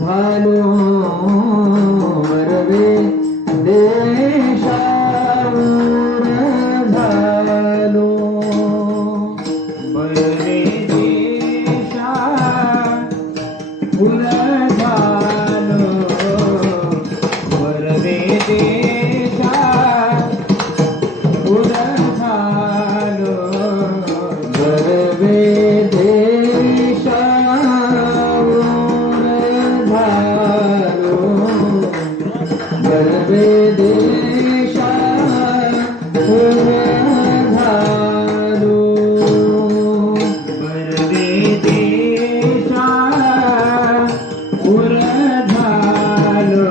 झालो वरवे देशावर झालो वरवे देशा फुल झालो वरवे देशा फुल झालो वरवे वरवे देशा फुल झालो वरवे देशा फुल झालो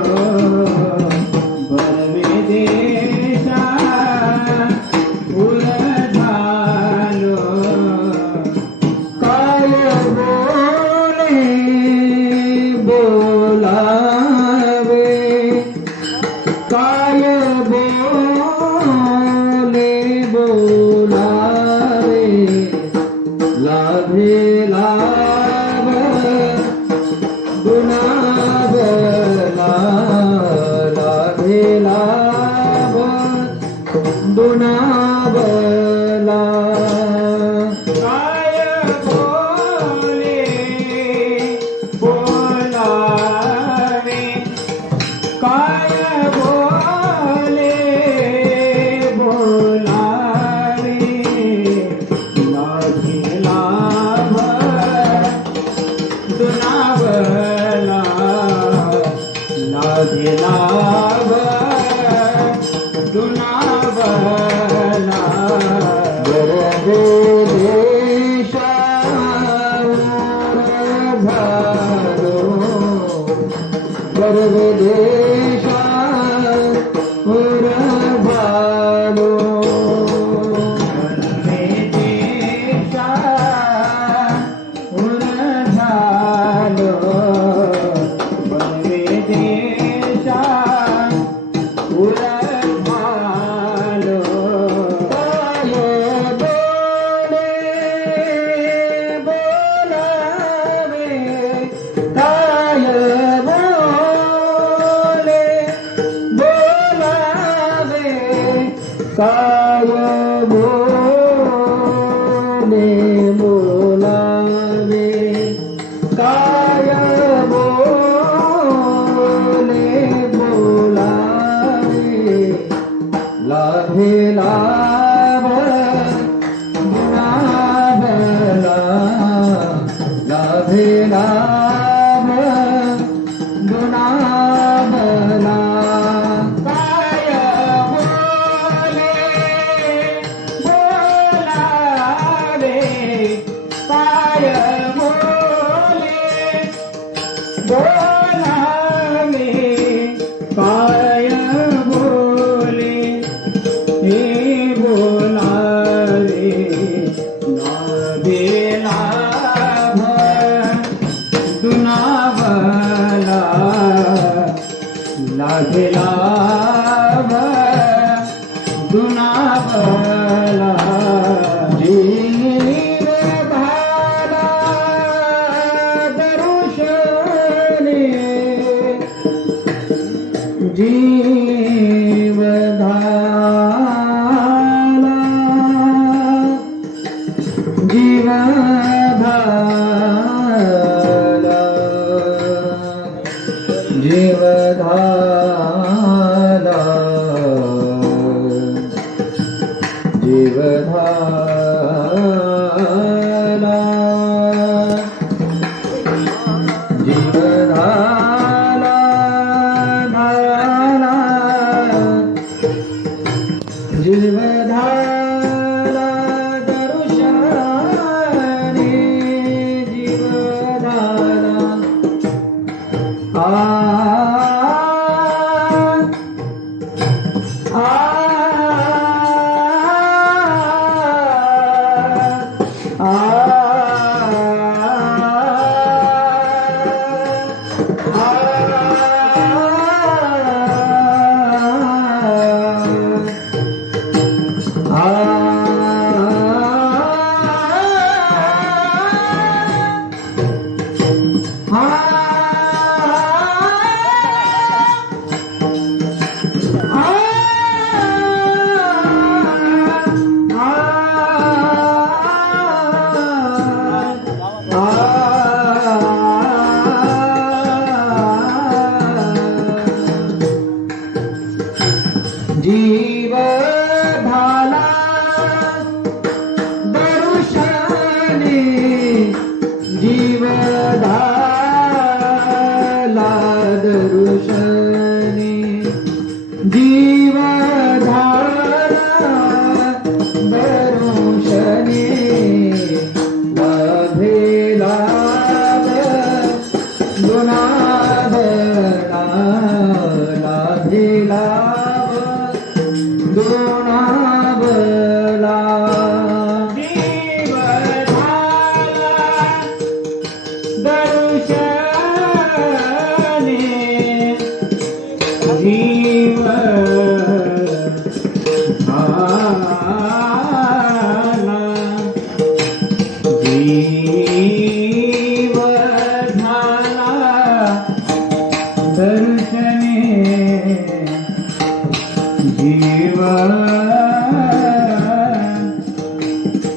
वरवे देशा फुल झालो काय बोले बोलावे काय बोले बोलावे लाभे लाभ गुणावला लाभे लाभ गुणावला काय बोले बोलावे काय बोले बोलावे लाभे लाभ गुणावला लाभे लाभ गुणावला वरवे देशावर झालो वरवे देशा फुल झालो वरवे देशा फुल झालो वरवे देशा फुल झालो काय बोले बोलावे काय बोले बोलावे काय बोले बोलावे काय बोले बोलावे लाभे लाभ गुणावला लाभे लाभ गुणावला काय बोले बोलावे काय बोले बोलावे काय बोले हे बोलावे लाभे लाभ गुणावला लाभे लाभ गुणावला जीव भाला दर्शने जीव धाला जीव धाला जीव धाला गुणावला लाभे लाभ गुणावला जीव झाला दर्शने जीव झाला जीव झाला दर्शने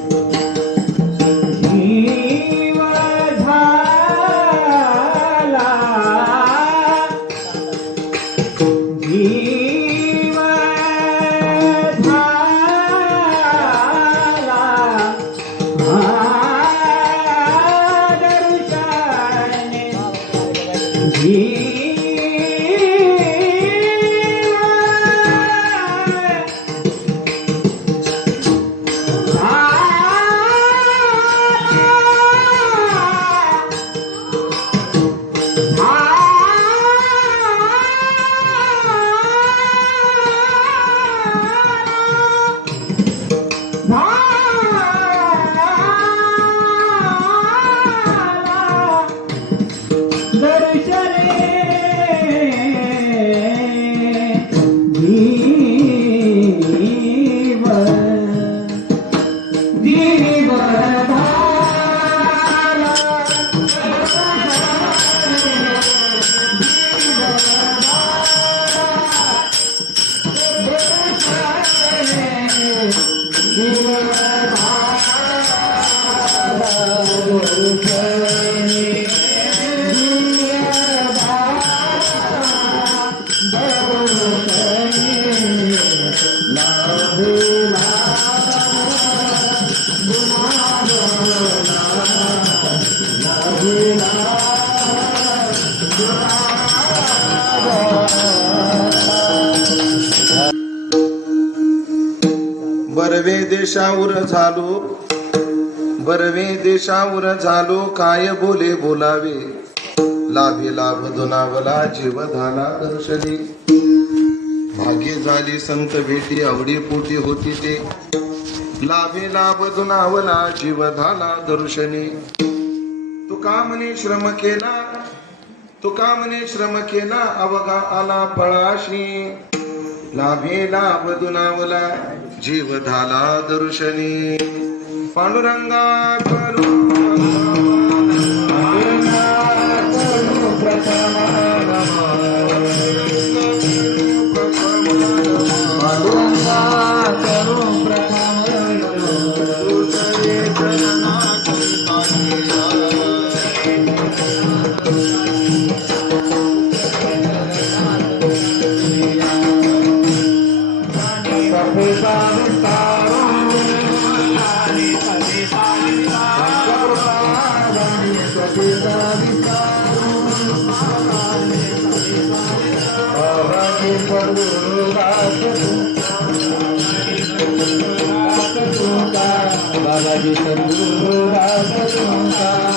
जीव जीव झाला जीव झाला दर्शने बरवे देशावर झालो बरवे देशावर झालो काय बोले बोलावे लाभे लाभ दुनावला जीव झाला दर्शनी भाग्य झाली संत भेटी आवडी पोटी होती ते लाभे लाभ दुनावला जीव झाला दर्शनी तुका म्हणे श्रम केला अवघा आला फळाशी लाभे लाभ दुनावला जीव झाला दर्शनी पांडुरंगा करू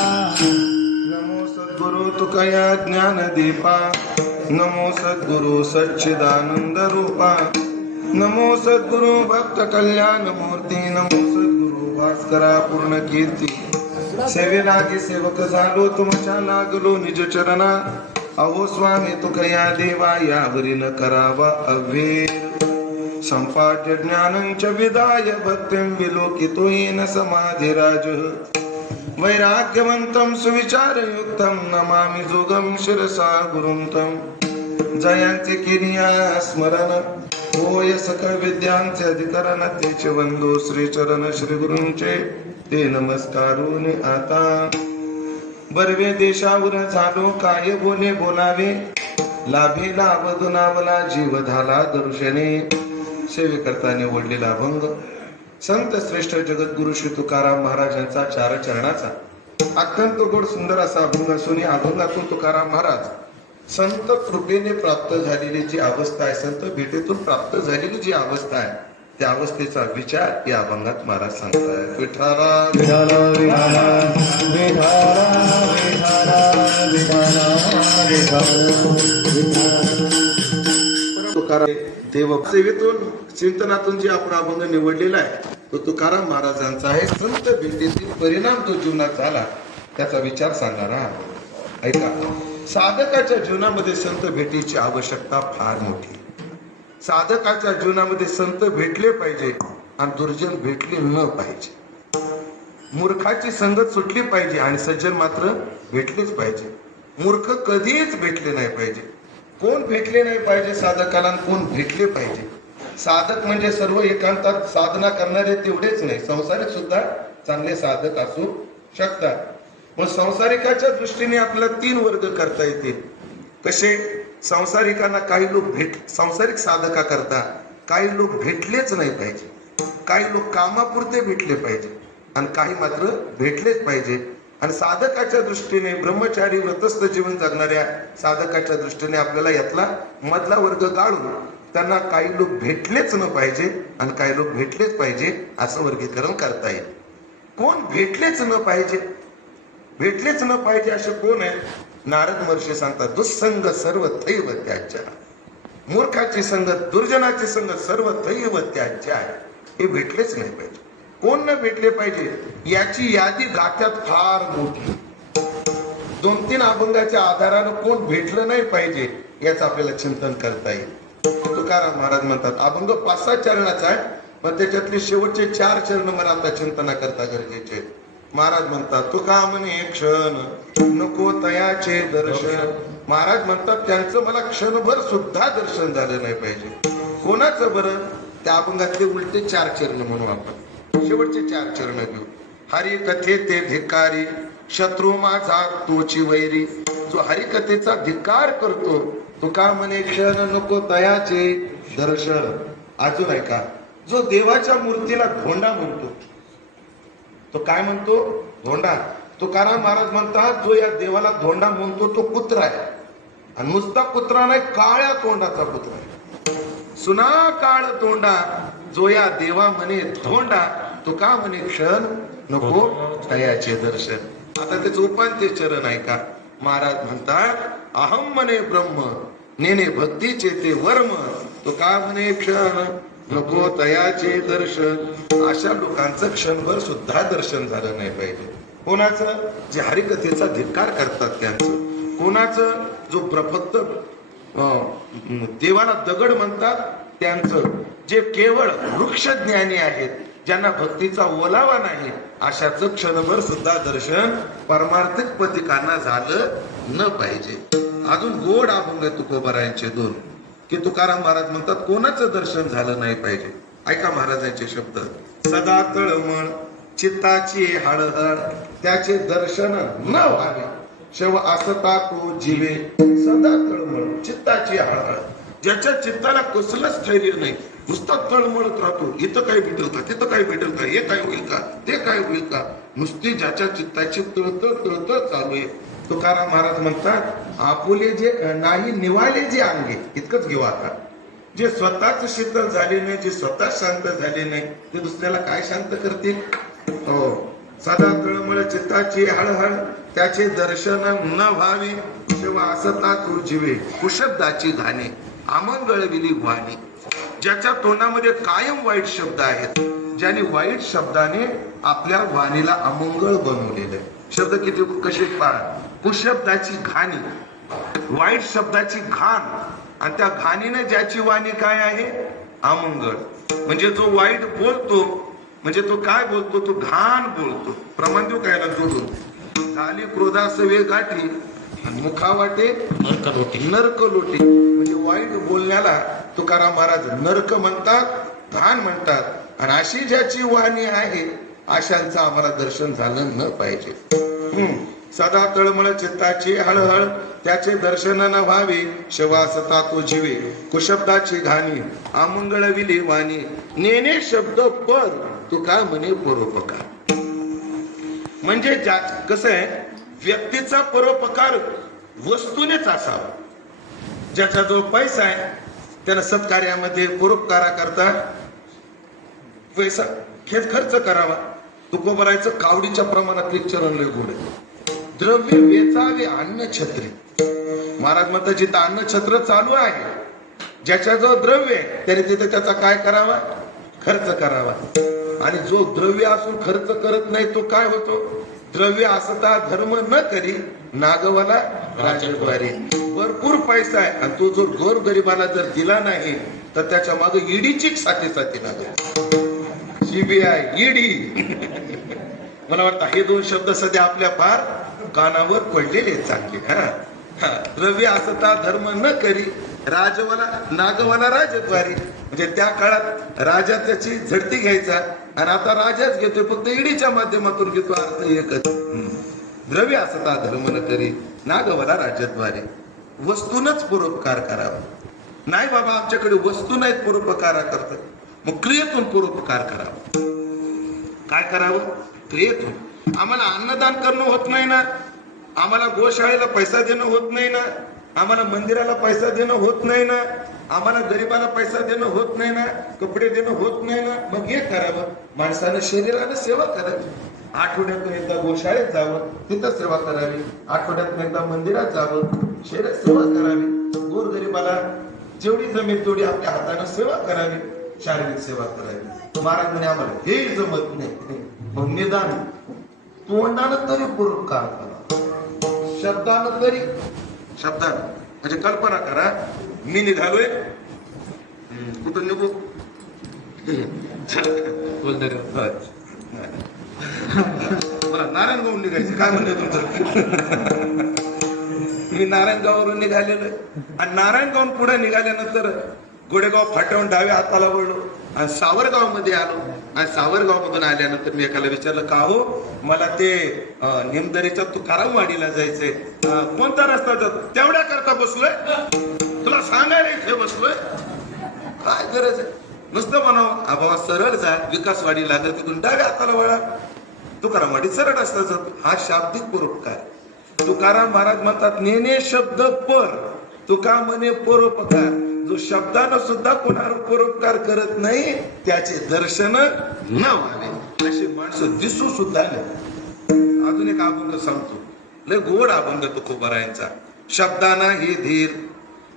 नमो सद्गुरु तुकया ज्ञान दीपा नमो सद्गुरु सच्चिदानंद रूपा नमो सद्गुरु भक्त कल्याण मूर्ती नमो सद्गुरु भास्करा पूर्ण कीर्ती सेवे लागे सेवक झालो तुमच्या लागलो निज चरणा अहो स्वामी तुकया देवा यावरी न करावा अव्हेर संपाट्य ज्ञानंच विदाय भक्तिं विलोकितो येन समाधिराज वैराग्यवन्तं सुविचारयुक्तं नमामि जोगं शिरसा गुरुं तं जयांचे किरिया स्मरण होय सकळ विद्यांचे अधिकरण तेचे वंदो श्री चरण श्री गुरूंचे ते नमस्कारून आता बरवे देशावर झालो काय बोले बोलावे लाभे लाभ दुनावला जीव झाला दर्शने सेवेकरता निवडलेला अभंग संत श्रेष्ठ जगद्गुरु श्री तुकाराम महाराजांचा चार चरणाचा अत्यंत गोड सुंदर असा अभंग असून या अभंगातून तुकाराम महाराज संत कृपेने प्राप्त झालेली जी अवस्था आहे संत भेटीतून प्राप्त झालेली जी अवस्था आहे त्या अवस्थेचा विचार या अभंगात महाराज सांगतायत. विठाला विठाला विठाला विठाला विठाला विठाला तुकाराम देवसेवेतून चिंतनातून जे आपण अभंग निवडलेला आहे तो तुकाराम महाराजांचा आहे. संत भेटीतील परिणाम तो जीवनात झाला त्याचा विचार सांगणारा ऐका. साधकाच्या जीवनामध्ये संत भेटीची आवश्यकता फार मोठी. साधकाच्या जीवनामध्ये संत भेटले पाहिजे आणि दुर्जन भेटले न पाहिजे. मूर्खाची संगत सुटली पाहिजे आणि सज्जन मात्र भेटलेच पाहिजे. मूर्ख कधीच भेटले नाही पाहिजे. कोण भेटले नाही पाहिजे साधकाला आणि कोण भेटले पाहिजे. साधक म्हणजे सर्व एकांतात साधना करणारे तेवढेच नाही, संसारिक सुद्धा चांगले साधक असू शकतात. मग संसारिकाच्या दृष्टीने आपल्याला 3 वर्ग करता येतील. कसे? संसारिकांना काही लोक संसारिक साधका करता काही लोक भेटलेच नाही पाहिजे, काही लोक कामापुरते भेटले पाहिजे आणि काही मात्र भेटलेच पाहिजे. आणि साधकाच्या दृष्टीने ब्रह्मचारी व्रतस्थ जीवन जगणाऱ्या साधकाच्या दृष्टीने आपल्याला यातला मधला वर्ग गाळून त्यांना काही लोक भेटलेच न पाहिजे आणि काही लोक भेटलेच पाहिजे असं वर्गीकरण करता येईल. कोण भेटलेच न पाहिजे? भेटलेच न पाहिजे असे कोण आहे? नारद महर्षी सांगतात, दुःसंग सर्व थैव त्याच्या. मूर्खाची संगत, दुर्जनाची संगत सर्व थैव त्याच्या आहे. हे भेटलेच नाही पाहिजे. कोण न भेटले पाहिजे याची यादी गात्यात फार मोठी. 2-3 अभंगाच्या आधारानं कोण भेटलं नाही पाहिजे याचं आपल्याला चिंतन करता येईल. तुकाराम महाराज म्हणतात, अभंग 5-6 चरणाचा आहे पण त्याच्यातले शेवटचे 4 चरण मला आता चिंतना करता गरजेचे. महाराज म्हणतात, तुका म्हणे क्षण नको तयाचे दर्शन. महाराज म्हणतात त्यांचं मला क्षणभर सुद्धा दर्शन झालं नाही पाहिजे. कोणाचं बरं? त्या अभंगातले उलटे 4 चरण म्हणू आपण. शेवटचे 4 चरण घेऊ. हरिकथे ते धिकारी शत्रू माझा तोची वैरी. जो हरिकथेचा धिकार करतो तुका म्हणे क्षण नको तयाचे दर्शन. अजून आहे का? जो देवाच्या मूर्तीला धोंडा म्हणतो तो काय म्हणतो? धोंडा. तुकाराम महाराज म्हणतात, जो या देवाला धोंडा म्हणतो तो कुत्रा आहे आणि नुसता कुत्रा नाही, काळ्या तोंडाचा कुत्रा आहे. सुना काळ तोंडा जो या देवा म्हणे धोंडा तुका म्हणे क्षण नको तयाचे दर्शन. आता त्याचं उपांत्य चरण आहे का? महाराज म्हणतात, अहम म्हणे ब्रह्म नेने भक्तीचे ते वर्म तुका म्हणे क्षण नको तयाचे दर्शन. अशा लोकांचं क्षणभर सुद्धा दर्शन झालं नाही पाहिजे. कोणाचं? जे हरिकथेचा धिक्कार करतात त्यांचं. कोणाचं? जो फक्त देवाला दगड म्हणतात त्यांचं. जे केवळ वृक्ष ज्ञानी आहेत, ज्यांना भक्तीचा ओलावा नाही, अशाच क्षणभर सुद्धा दर्शन परमार्थिक पथिकांना झालं न पाहिजे. अजून गोड अभंग तुकोबारायांचे 2 की तुकाराम महाराज म्हणतात कोणाचं दर्शन झालं नाही पाहिजे. ऐका महाराजांचे शब्द. सदा तळमळ चित्ताची हळहळ त्याचे दर्शन न व्हावे शेव असता तो जीवे. सदा तळमळ चित्ताची हळहळ, ज्याच्या चित्ताला कसलंच स्थैर्य नाही, नुसता तळमळत राहतो. इथं काय भेटेल का, तिथं काय भेटेल का, हे काय होईल का, ते काय होईल का, नुसती ज्याच्या चित्ताची तळतळ तळतळ चालू आहे. तुकाराम महाराज म्हणतात, आपुले जे नाही निवाले जे अंगे. इतकंच घेऊ आता. जे स्वतःच शीतल झाले नाही, जे स्वतः शांत झाले नाही, ते दुसऱ्याला काय शांत करतील? हो. सदा तळमळ चित्ताची हळहळ त्याचे दर्शन न व्हावे तेव्हा असता तो जीवे कुशब्दाची घाणे आमंगळविली वाणी. ज्याच्या तोंडामध्ये कायम वाईट शब्द आहेत, ज्याने वाईट शब्दाने आपल्या वाणीला अमंगळ बनवलेले. शब्द किती कसे पहा. कुशब्दाची घाणी, वाईट शब्दाची घाण, आणि त्या घाणीने ज्याची वाणी काय आहे? अमंगळ. म्हणजे जो वाईट बोलतो म्हणजे तो काय बोलतो? तो घाण बोलतो. प्रमाण देऊ कायला जोडून. झाली क्रोधास वे गाठी आणि मुखावाटे नरक लोटी. म्हणजे वाईट बोलण्याला तुकाराम महाराज नरक म्हणतात, घाण म्हणतात. आणि अशी ज्याची वाणी आहे अशांचं आम्हाला दर्शन झालं न पाहिजे. सदा तळमळ चित्ताची हळहळ त्याचे दर्शन न व्हावे शवासता तो जीवे कुशब्दाची घाणी आमंगळविली वाणी. नेने शब्द पर तुका म्हणे परोपकार. म्हणजे कसं आहे, व्यक्तीचा परोपकार वस्तूनेच असावा. ज्याच्याजवळ पैसा आहे त्याला सत्कार्यामध्ये परोपकारा करता पैसा खेळ खर्च करावा. तुकोबरायचं कावडीच्या प्रमाणात चरण लय गोड आहे. द्रव्य वेचावे अन्न छत्री. महाराज म्हणतात जिथं अन्न छत्र चालू आहे, ज्याच्याजवळ द्रव्य आहे त्याने तिथे त्याचा काय करावा, खर्च करावा. आणि जो द्रव्य असून खर्च करत नाही तो काय होतो, द्रव्य असता धर्म न करी नागवाला राजद्वारी. भरपूर पैसा आहे आणि तो जर गोर गरिबाला जर दिला नाही तर त्याच्या मागे ईडीची साथी लागेल, सीबीआय, ईडी. मला वाटतं हे दोन शब्द सध्या आपल्या फार कानावर पडलेले चांगले. द्रव्य असता धर्म न करी राजवाला नागवाला राजद्वारी. म्हणजे त्या काळात राजा त्याची झडती घ्यायचा आणि आता राजाच घेतोय, फक्त ईडीच्या माध्यमातून घेतो. अर्थ एकच. द्रव्य असता धर्म न करी नागवाला राजद्वारी. वस्तूनच परोपकार करावा. नाही बाबा आमच्याकडे वस्तू नाहीत परोपकार करतात, मग क्रियेतून परोपकार करावा. काय करावं, क्रियेतून. आम्हाला अन्नदान करणं होत नाही ना, आम्हाला गोशाळेला पैसा देणं होत नाही ना, आम्हाला मंदिराला पैसा देणं होत नाही ना, आम्हाला गरीबाला पैसा देणं होत नाही ना, कपडे देणं होत नाही ना, मग हे करावं. माणसानं शरीरानं सेवा करावी. आठवड्यातून एकदा गोशाळेत जावं, तिथं सेवा करावी. आठवड्यातून एकदा मंदिरात जावं, शरीरात सेवा करावी. गोरगरिबाला जेवढी जमेल तेवढी आपल्या हाताने सेवा करावी, शारीरिक सेवा करावी. महाराज म्हणे आम्हाला हे जमत नाही, मग निदान तोंडानं तरी परोपकार करा, शब्दानं तरी. शब्दानं म्हणजे कल्पना करा, मी निघालोय कुठून निघू, मला नारायणगावून निघायचं. काय म्हणलं तुमचं? मी नारायणगाववरून निघालेलो आणि नारायणगावून पुढे निघाल्यानंतर गोडेगाव फाट्यावरून डाव्या हाताला वळलो आणि सावरगाव मध्ये आलो. आणि सावरगाव मधून आल्यानंतर मी एकाला विचारलं, का हो मला ते निमदरीच्या तुकारामवाडीला जायचंय, कोणता रस्ता जातो? तेवढ्या करता बसलोय, तुला सांगायला इथे बसलोय, काय गरज आहे? नुसतं म्हणावं बाबा सरळ जा, विकासवाडी लागत तिथून डाव्या हाताला वळा, तुकारामवाडी सरळ रस्ता जातो. हा शाब्दिक परोपकार. तुकाराम महाराज म्हणतात नेने शब्द पर, तुका म्हणे परोपकार. जो शब्दानं सुद्धा कोणावर परोपकार करत नाही त्याचे दर्शन न व्हावे, अशी माणसं दिसू सुद्धा नाही. अजून एक अभंग सांगतो, लय गोड अभंग तुकोबारायांचा. शब्दाना ही धीर,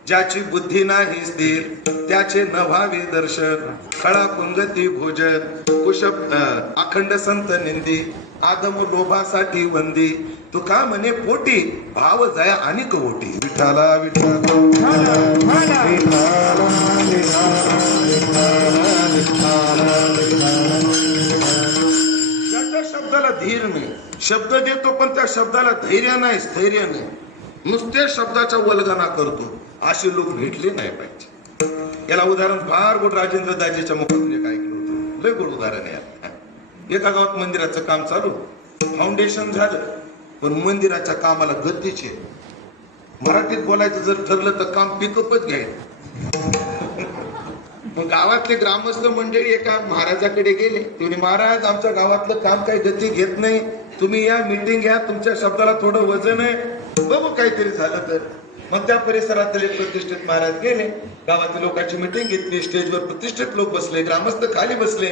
ज्याची बुद्धी नाही स्थिर, त्याचे न व्हावे दर्शन. खळा पुंगती भोजन, कुशब अखंड संत निंदी, आदम लोभासाठी वंदी. तुका म्हणे पोटी, भाव जया अनिक ओटी. विठाला विठाला ज्याच्या शब्दाला धीर नाही, शब्द देतो पण त्या शब्दाला धैर्य नाही, स्थैर्य नाही, नुसते शब्दाचा वल्गना करतो, असे लोक भेटले नाही पाहिजे. याला उदाहरण फार गोड राजेंद्र दाजीच्या मुखातून एक ऐकलं होतं, लय गोड उदाहरण आहे. एका गावात मंदिराचं काम चालू, फाउंडेशन झालं, पण मंदिराच्या कामाला गतीचे. मराठीत बोलायचं जर ठरलं तर काम पिकअपच घ्यायचं. मग गावातले ग्रामस्थ मंडळी एका महाराजाकडे गेले. ते म्हणे महाराज आमच्या गावातलं काम काही गती घेत नाही, तुम्ही या मीटिंग घ्या, तुमच्या शब्दाला थोडं वजन आहे, बघू काहीतरी झालं तर. मग त्या परिसरातले प्रतिष्ठित महाराज गेले, गावातील लोकांची मीटिंग घेतली, स्टेजवर प्रतिष्ठित लोक बसले, ग्रामस्थ खाली बसले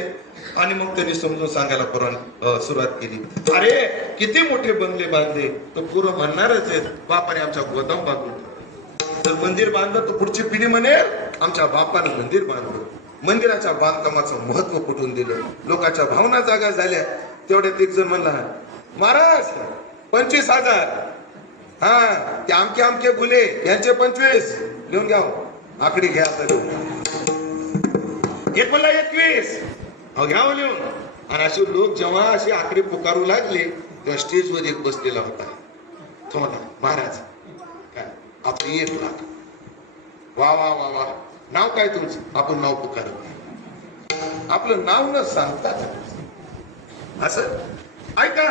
आणि मग त्यांनी समजून सांगायला सुरुवात केली. अरे किती मोठे बंगले बांधले, तर पूर्व म्हणणारच आहेत बापाने आमच्या गोदाम बांधून. जर मंदिर बांधलं तर पुढची पिढी म्हणेल आमच्या बापाने मंदिर बांधलं. मंदिराच्या बांधकामाचं महत्व कुठून दिलं, लोकांच्या भावना जागा झाल्या. तेवढ्यात एक जण म्हणला, महाराज 25,000. हा ते आमके आमके गुले यांचे 25 लिहून घ्या, आकडी घ्या. एक म्हणला 21, घ्या लिहून. आणि असे लोक जेव्हा अशी आकडे पुकारू लागले तेव्हा स्टेजवर एक बसलेला होता. तो म्हणा महाराज काय आपले 1 लाख. वा वा वा वा, नाव काय तुमचं? आपण नाव पुकारत, आपलं नाव न सांगता असं. ऐका,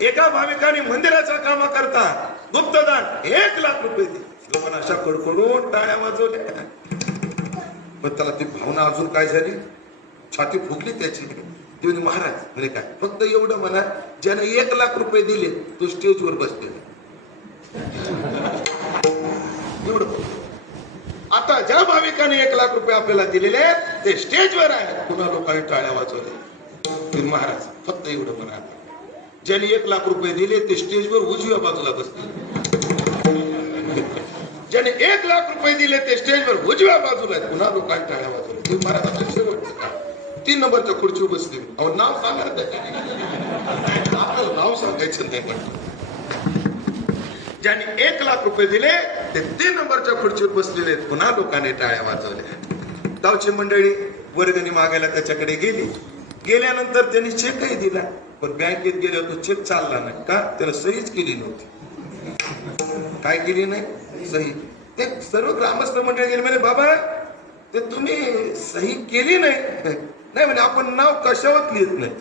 एका भाविकाने मंदिराच्या कामा करता गुप्तदान 1 लाख रुपये दिले. लोकांना अशा कडकडून टाळ्या वाजवल्या, पण त्याला ती भावना अजून काय झाली, छाती फुगली त्याची. ती म्हणे महाराज म्हणे काय, फक्त एवढं म्हणा, ज्याने 1 लाख रुपये दिले तो स्टेजवर बसलेला. एवढं. आता ज्या भाविकाने 1 लाख रुपये आपल्याला दिलेले ते स्टेजवर आहे, पुन्हा लोकांनी टाळ्या वाजवल्या. महाराज फक्त एवढं म्हणा, ज्यांनी 1 लाख रुपये दिले ते स्टेजवर उजव्या बाजूला बसले. ज्याने 1,00,000 दिले ते स्टेजवर उजव्या बाजूला आहेत, पुन्हा लोकांनी टाळ्या वाजवल्या. ते महाराजांचं शेवटचं काम. 3 नंबरच्या खुर्चीवर बसले. अहो नाव सांगा ना त्याच्या, आपल्याला नाव सांगायचं नाही म्हणतो. ज्यांनी 1,00,000 दिले ते 3 नंबरच्या खुर्चीवर बसलेले आहेत, पुन्हा लोकांनी टाळ्या वाजवल्या. गावची मंडळी वर्गणी मागायला त्याच्याकडे गेली. गेल्यानंतर त्यांनी चेकही दिला, पण बँकेत गेल्यावर तो चेक चालला नाही. का? त्याला सहीच केली नव्हती. काय केली नाही? सही. ते सर्व ग्रामस्थ मंडळी गेले म्हणे, बाबा ते तुम्ही सही केली नाही. नाही म्हणे, आपण नाव कशावर लिहित नाही.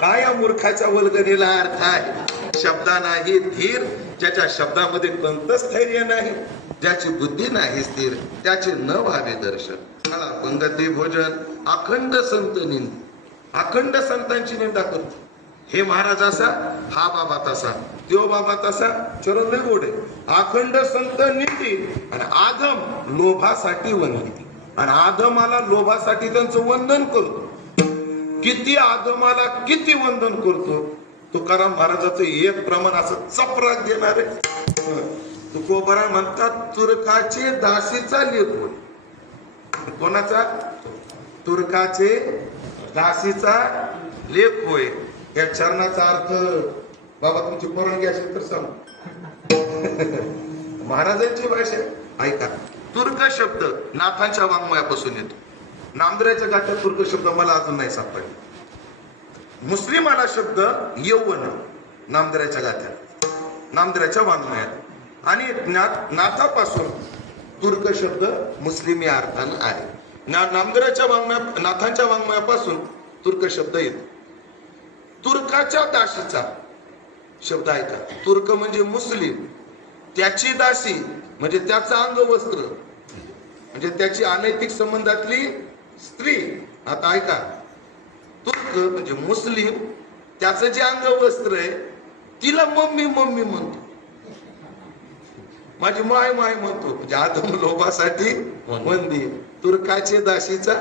काय या मूर्खाच्या वल्गनेला अर्थ आहे? शब्दा नाही धीर, ज्याच्या शब्दामध्ये कोणतंच स्थैर्य नाही, ज्याची बुद्धी नाही स्थिर, त्याचे न व्हावे दर्शन. काळा पंगती भोजन, अखंड संत निंद. अखंड संतांची निंदा करतो. हे महाराज असा, हा बाबा तसा, त्यो बाबा तसा, चरण गोडे. अखंड संत निंदी आणि आधम लोभासाठी वंदिती. आणि आधमाला लोभासाठी त्यांचं वंदन करतो. किती आधमाला किती वंदन करतो. तुकाराम महाराजाचं एक प्रमाण असं चपराक देणार आहे. तुकोबरा म्हणतात, तुरकाचे दासीचा लेख होय. कोणाचा? तुरकाचे दासीचा लेख होय. या चरणाचा अर्थ बाबा तुमची परवानगी असेल तर सांग. महाराजांची भाषा ऐका. तुर्क शब्द नाथांच्या वाङ्मयापासून येतो. नामदेवाच्या गाठ्यात तुर्क शब्द मला अजून नाही सापडले. मुस्लिमाला शब्द यौवन नामदेवाच्या गाथ्यात, नामदेवाच्या वाङ्मयात. आणि नाथापासून तुर्क शब्द मुस्लिमी अर्थानं आहे. नामदेवाच्या वाङ्मया, नाथांच्या वाङ्मयापासून तुर्क शब्द येतो. तुर्काच्या दासीचा शब्द ऐका. तुर्क म्हणजे मुस्लिम, त्याची दासी म्हणजे त्याचं अंगवस्त्र, म्हणजे त्याची अनैतिक संबंधातली स्त्री. आता ऐका, तुर्क म्हणजे मुस्लिम, त्याचं जे अंगवस्त्र आहे तिला मम्मी मम्मी म्हणतो, माझी माय माय म्हणतो. म्हणजे आदम लोभासाठी वंदी. तुर्काचे दासीचा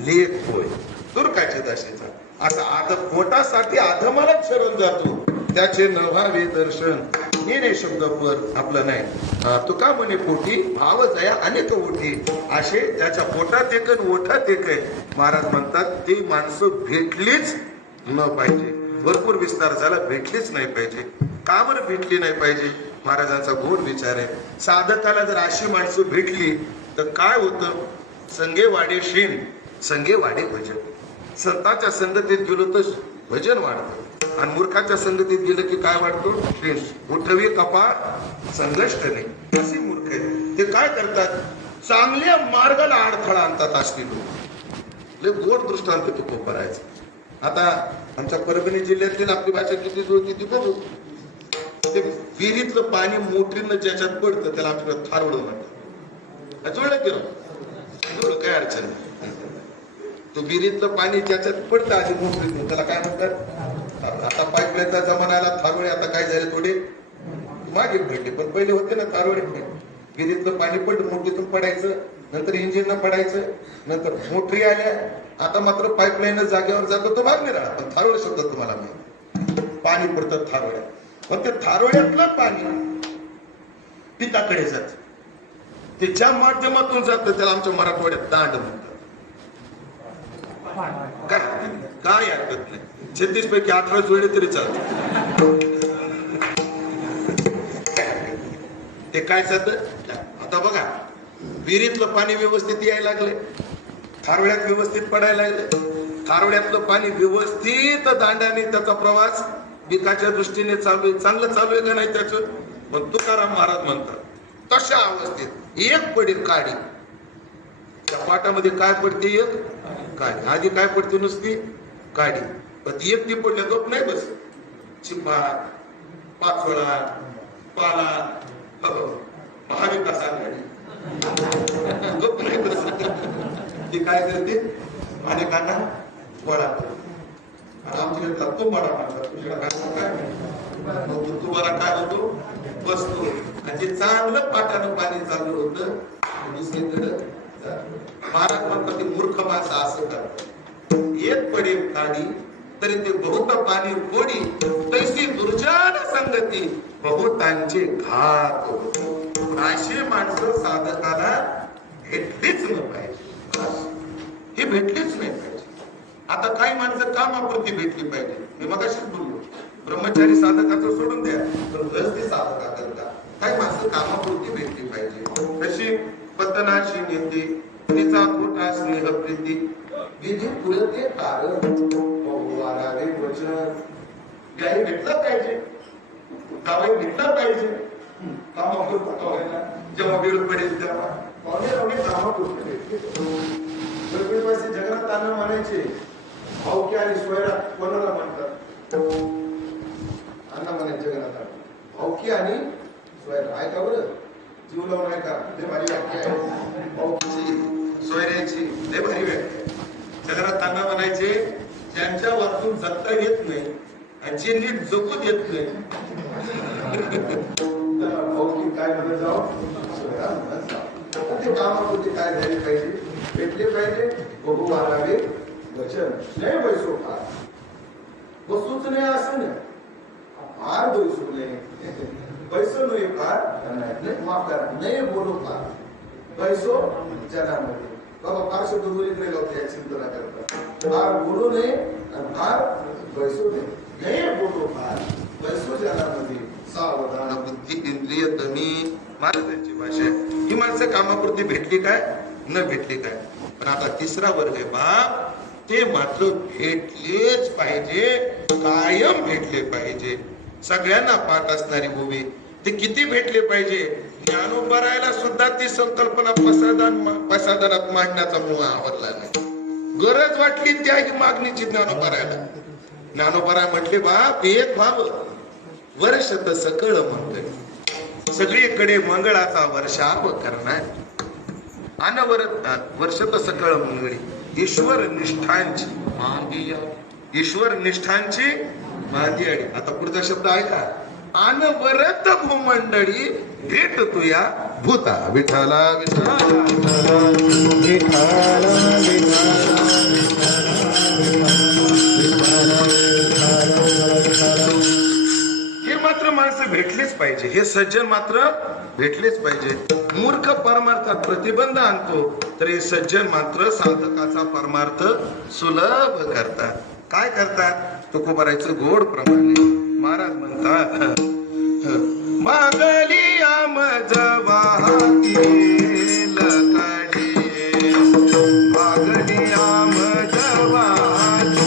लेख होय. तुर्काचे दासीचा असा आदम पोटासाठी आधमाला शरण जातो, त्याचे न व्हावे दर्शन. हे शब्द पर आपलं नाही. तुका म्हणे पोटी भाव जया अनेक ओठी, असे ज्याच्या पोटात एक ओठात एक आहे. महाराज म्हणतात ती माणसं भेटलीच न पाहिजे. भरपूर विस्तार झाला, भेटलीच नाही पाहिजे. का बरं भेटली नाही पाहिजे? महाराजांचा गोड विचार आहे. साधकाला जर अशी माणसं भेटली तर काय होतं? संगे वाडे शीन, संगे वाडे भजन. संतांच्या संगतीत गेलो तर भजन वाढतं, आणि मूर्खाच्या संगतीत गेलं की काय वाटतो? उठवी कपाळ संघर्ष नाही. असे मूर्ख आहेत. ते काय करतात? चांगल्या मार्गाला अडथळा आणतात. असतील लय गोड दृष्टांत तो खूप करायचा. आता आमच्या परभणी जिल्ह्यातील आपली भाषा किती जुळती ती बघू. ते विहिरीतलं पाणी मोटरीनं ज्याच्यात पडतं त्याला आमच्याकडे थारोडं म्हणतात. जुळलं की जुळलं, काय अडचण नाही. ते विहिरीतलं पाणी ज्याच्यात पडतं आधी मोटरीतून त्याला काय म्हणतात? आता पाईपलाईनचा जमाना आला, थारोळे आता काय झाले थोडे मागे पडले, पण पहिले होते ना थारोळे. विहिरीतलं पाणी पडलं, मोटरीतून पडायचं, नंतर इंजिन न पडायचं, नंतर मोटरी आल्या. आता मात्र पाईपलाईन जागेवर जातो तो भाग नाही राहत. पण थारोळे शब्द तुम्हाला माहिती, पाणी पडतं थारोळ्यात. पण ते थारोळ्यातलं पाणी पिताकडे जात, त्याच्या माध्यमातून जातं. त्याला आमच्या मराठवाड्यात दांड म्हणतात. काय हरकत नाही. 36 पैकी 18 जुळले तरी चालत. ते काय जात? आता बघा, विहिरीतलं पाणी व्यवस्थित यायला लागले, थारोळ्यात व्यवस्थित पडायला लागले. थारोळ्यातलं पाणी व्यवस्थित दांड्याने त्याचा प्रवास विकाच्या दृष्टीने चालू आहे. चांगलं चालू आहे का नाही त्याचं? पण तुकाराम महाराज म्हणतात तशा अवस्थेत एक पडेल काडी. त्या पाटामध्ये काय पडते? एक काडी. आधी काय पडते? नुसती काडी. पण एक ती पडल्या गप नाही बस. चिपा, पाचोळा, पाला, महाविकास आघाडी गप नाही बस. ती काय करते? अनेकांना गोळा करते. आमच्या तो बडा म्हणतात तुम्हाला काय होतो? बसतो. आणि जे चांगलं पाटानं पाणी चालू होतं दुसरीकडे महाराज म्हणतात मूर्ख माणसं असं करतात. एक पडे काढी तरी ते बहुत पाणी फोडी, तैसी दुर्जन संगती बहुतांचे घात होतो. अशी माणसं साधकाला भेटलीच न पाहिजे. ही भेटलीच नाही पाहिजे. आता काही माणसं कामापुरती भेटली पाहिजे. मी मगाशीच बोललो, ब्रह्मचारी साधकाचं सोडून द्या, पण गृहस्थी साधकाकरता काही माणसं कामापुरती भेटली पाहिजे. कशी पतनाशी नेते तिचा खोटा स्नेह प्रीती विधी पुरते कारण बहुवारावे वचन. काही भेटलं पाहिजे, गावाही भेटलं पाहिजे. कामापुरता जेव्हा वेळ पडेल तेव्हा पाहुणे कामापुरते भेटले. जगन्नाथ ताना म्हणायचे भाऊकी आणि स्वयरा कोणाला म्हणतात? अण्णा म्हणायचे जगन्नाथ भाऊकी आणि स्वयरा. ऐका बरं, जीव लावून ऐका, लय भारी व्याख्या आहे भाऊकीची सोयऱ्याची, लय भारी व्याख्या. जगन्नाथ ताना म्हणायचे ज्यांच्या वाचून जगता येत नाही आणि जे नीट जगू देत नाही भाऊकी काय म्हणत जाऊ, स्वयरा म्हणत जाऊ. ते कामापुरते काय झाले पाहिजे, भेटले पाहिजे. बघू मारावे वचन नाही पैसो फार वस्तूच नाही असं नाही, फार पैसो नाही, पैसो नाही फार माफ करा, नाही बोलू फार पैसो जनामध्ये. बाबा फार शब्द बोलीत नाही लावते या चिंतना करता. फार बोलू नये आणि फार पैसो नाही, नाही बोलू फार पैसो जनामध्ये. सावधान बुद्धी इंद्रिय दमी महाराजांची भाषा. ही माणसं कामापुरती भेटली काय न भेटली काय. पण आता तिसरा वर्ग आहे बाप, ते मात्र भेटलेच पाहिजे, कायम भेटले पाहिजे. सगळ्यांना पाठ असणारी भूमी ते किती भेटले पाहिजे. ज्ञानोबरायला सुद्धा ती संकल्पना पसादानात मांडण्याचा मुळ आवडला नाही. गरज वाटली त्या ही मागणीची ज्ञानोबरायला. ज्ञानोबराय म्हटले बाप एक भाव वर्ष तर सकळ मंगळ, सगळीकडे मंगळाचा वर्षाव करणार. अनवरत वर्षत सकळ मंगळी ईश्वर निष्ठांची मांदी, ईश्वर निष्ठांची मांदी. आता पुढचा शब्द ऐका, अनवरत भूमंडळी भेट तुया भूता. विठ्ठला विठ्ठला हे मात्र माणसं भेटलेच पाहिजे. हे सज्जन मात्र भेटलेच पाहिजे. मूर्ख परमार्थात प्रतिबंध आणतो तर हे सज्जन मात्र साधकाचा परमार्थ सुलभ करतात. काय करतात? तुकोबारायचं गोड प्रमाणे महाराज म्हणतात, मागली आमज वाहती लकडी, मागली आमज वाहती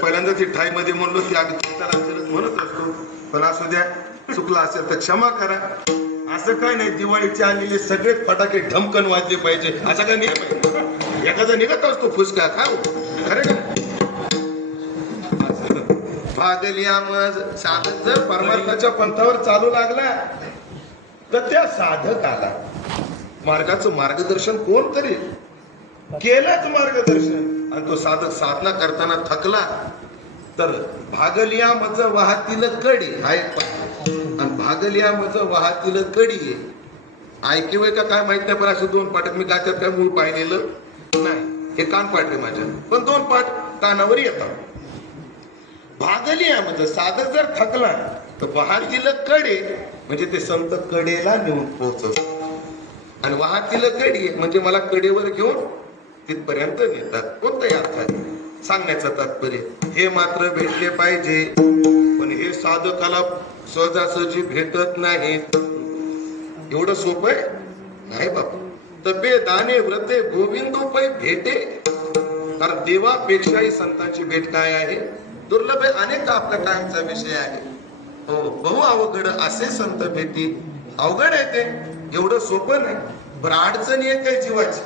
पहिल्यांदा ती ठाई मध्ये म्हणलो की आम्ही म्हणत असतो, पण असू द्या, चुकला असेल तर क्षमा करा. असं काय नाही दिवाळीचे आलेले सगळे फटाके ढमकन वाजले पाहिजे असा काय नियम आहे? एखादा निघत असतो फुसका खाऊ खरे ना. भागलिया मज साधक जर परमार्थाच्या पंथावर चालू लागला तर त्या साधकाला मार्गाचं मार्गदर्शन कोण करेल? केलंच मार्गदर्शन आणि तो साधक साधना करताना थकला तर भागलिया मज वाहतील कडी ऐक आणि भागलिया मज वाहतील कडी ऐकिवय का काय माहित नाही पण असे दोन पाठ मी गाच्यात काय मूळ पाहिलेलं नाही हे कान पाठ रे माझ्या पण दोन पाठ कानावर येतात. भागलिया म्हणजे साधक जर थकला तर वाहतील कडे म्हणजे ते संत कडेला नेऊन पोहोचत आणि वाहतील कडी म्हणजे मला कडेवर घेऊन तिथपर्यंत नेतात. कोणताही अर्थ आहे सांगण्याचं तात्पर्य हे मात्र भेटले पाहिजे पण हे साधकाला सहजासहजी भेटत नाही. एवढं सोपं आहे नाही बाबा. तबे दाने व्रते गोविंदोपै भेटे कारण देवापेक्षाही संतांची भेट काय आहे दुर्लभ आहे. अनेक आपल्या कायमचा विषय आहे. हो बहु अवघड असे संत भेटी अवघड आहे ते एवढं सोपं नाही. बरं अडचणी आहे काय जीवाची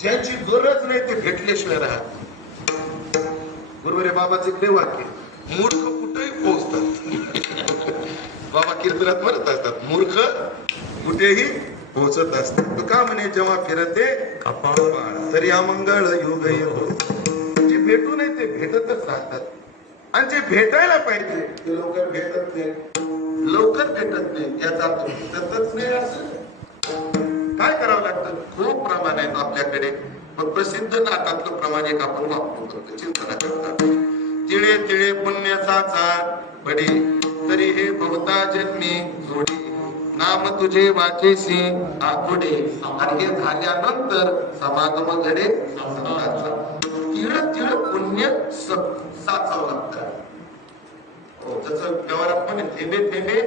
ज्यांची गरज नाही ते भेटल्याशिवाय राहत. बरोबर आहे बाबाचे इकडे वाक्य मूर्ख कुठेही पोहोचतात. बाबा कीर्तनात म्हणत असतात मूर्ख कुठेही पोहोचत असतात. का म्हणे जेव्हा फिरते तरी अमंगळ युग येतो. जे भेटू नये ते भेटतच राहतात आणि जे भेटायला पाहिजे ते लवकर भेटत नाही. लवकर भेटत नाही याचा अर्थ भेटतच नाही. असं काय करावं लागतं? खूप प्रमाण आहेत आपल्याकडे पण प्रसिद्ध नाटातलं प्रमाण एक आपण वापरतो चिंतना करता. तिळे तिळे पुण्याचा पडे तरी हे बहुता जन्मी जोडी नाम तुझे वाचेसी आठवडे आणि हे झाल्यानंतर समागम घडे संतांचा. तिळ तिळ पुण्य साचावं लागतं. जसं व्यवहारात म्हणे थेंबे थेंबे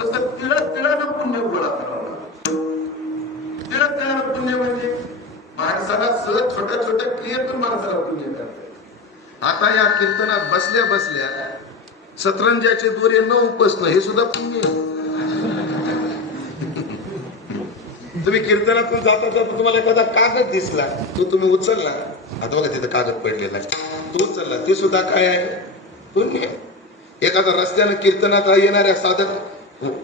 तसं तिळ तिळानं पुण्य गोळा करावं लागतं. तिळ तिळानं पुण्य म्हणजे माणसाला सहज छोट्या छोट्या क्रियेतून माणसाला पुण्य करतात. आता या कीर्तनात बसल्या बसल्या सतरंजाचे दोरे न उपसणं हे सुद्धा पुण्य. तुम्ही कीर्तनातून जाता जाता तुम्हाला एखादा कागद दिसला तो तुम्ही उचलला. आता बघा तिथं कागद पडलेला आहे तो उचलला ते सुद्धा काय आहे पुण्य. एखादा रस्त्यानं कीर्तनात येणाऱ्या साधक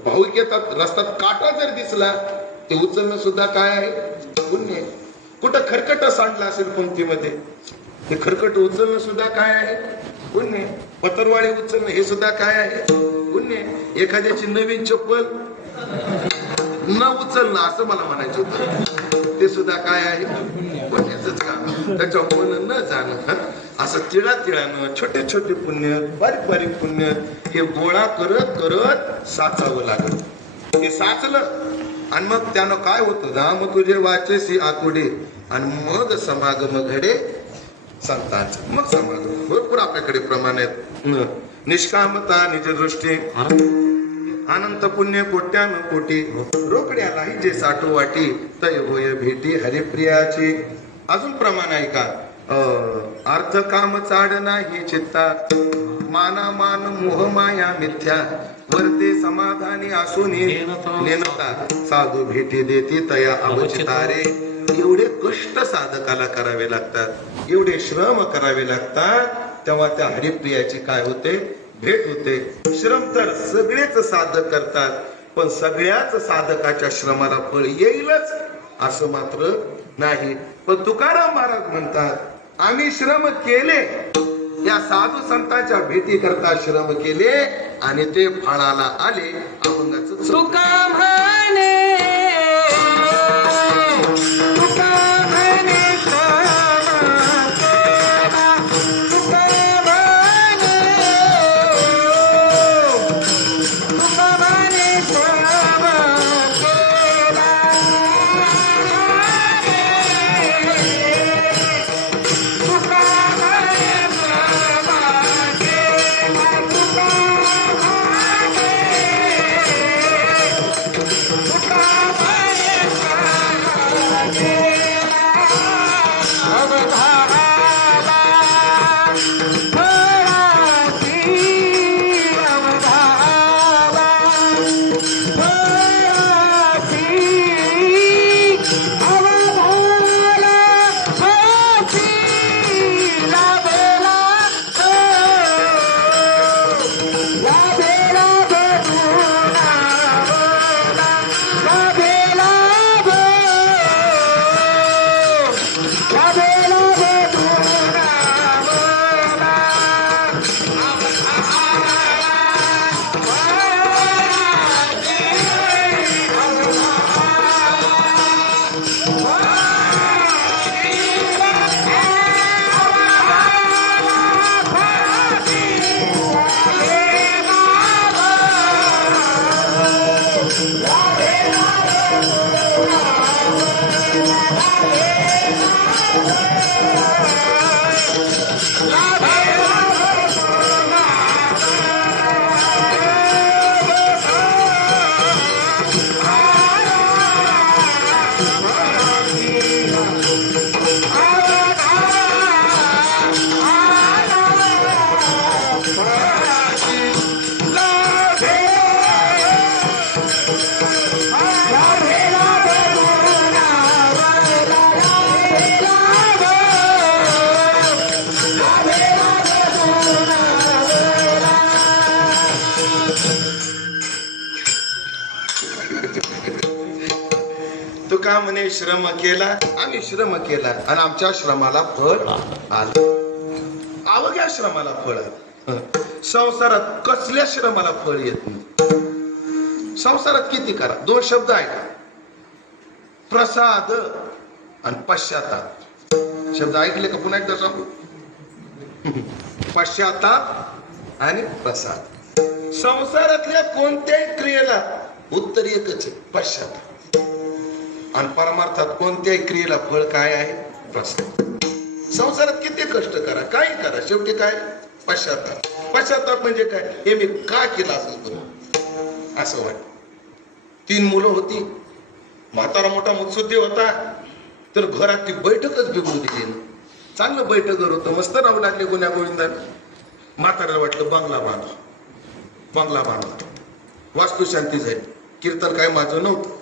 भाविक येतात रस्त्यात काटा जर दिसला ते उचलणं सुद्धा काय आहे पुण्य. कुठं खरकट सांडला असेल पंक्तीमध्ये ते खरकट उचलणं सुद्धा काय आहे पुण्य. पतरवाळी उचलणं हे सुद्धा काय आहे पुण्य. एखाद्याची नवीन चप्पल न उचलणं असं मला म्हणायचं होतं ते सुद्धा काय आहे पुण्याचंच काम. त्याच्या मन न जाणं असं तिळा तिळानं छोटे छोटे पुण्य बारीक बारीक पुण्य हे गोळा करत करत साचावं लागलं. हे साचलं आणि मग त्यानं काय होतं राम तुझे वाचेसी आकुडे आणि मग समागम घडे संतांचं. मग समागम भरपूर आपल्याकडे प्रमाण आहेत. निष्कामता निज दृष्टी अनंत पुण्य कोट्यानं कोटी रोकड्यालाही जे साठो वाटी तय होय भेटी हरिप्रियाची. अजून प्रमाण आहे का अर्थ काम चाड नाही चित्ता माना मान मोह माया मिथ्या वरते समाधानी असून नेनता साधू भेटी देती तया अवचितारे. एवढे कष्ट साधकाला करावे लागतात एवढे श्रम करावे लागतात तेव्हा त्या हरिप्रियाची काय होते भेट होते. श्रम तर सगळेच साधक करतात पण सगळ्याच साधकाच्या श्रमाला फळ येईलच असं मात्र नाही. पण तुकाराम महाराज म्हणतात आम्ही श्रम केले या साधू संतांच्या भेटी करता श्रम केले आणि ते फळाला आले. अभंगाचं तुका म्हणे तुका का म्हणे श्रम केला, आम्ही श्रम केला आणि आमच्या श्रमाला फळ आलं. अवघ्या श्रमाला फळ आलं. संसारात कसल्या श्रमाला फळ येत नाही. संसारात किती करा, दोन शब्द आहे का, प्रसाद आणि पश्चाताप. शब्द ऐकले का, पुन्हा एकदा सांगू. पश्चाताप आणि प्रसाद. संसारातल्या कोणत्याही क्रियेला उत्तर एकच आहे, पश्चाताप. आणि परमार्थात कोणत्याही क्रियेला फळ काय आहे, प्रसाद. संसारात किती कष्ट करा, काही करा, शेवटी काय, पश्चाताप. पश्चाताप म्हणजे काय, हे मी का केलं असं असं वाटत. 3 मुलं होती, म्हातारा मोठा मुत्सुद्धी होता, तर घरात ती बैठकच बिघडू दिली. चांगलं बैठक घर होतं, मस्त राहू लागले गुन्ह्या गोविंदाने. म्हाताऱ्याला वाटलं बंगला बांधा, बंगला बांधा, वास्तुशांती जाईल. कीर्तन काय माझं नव्हतं,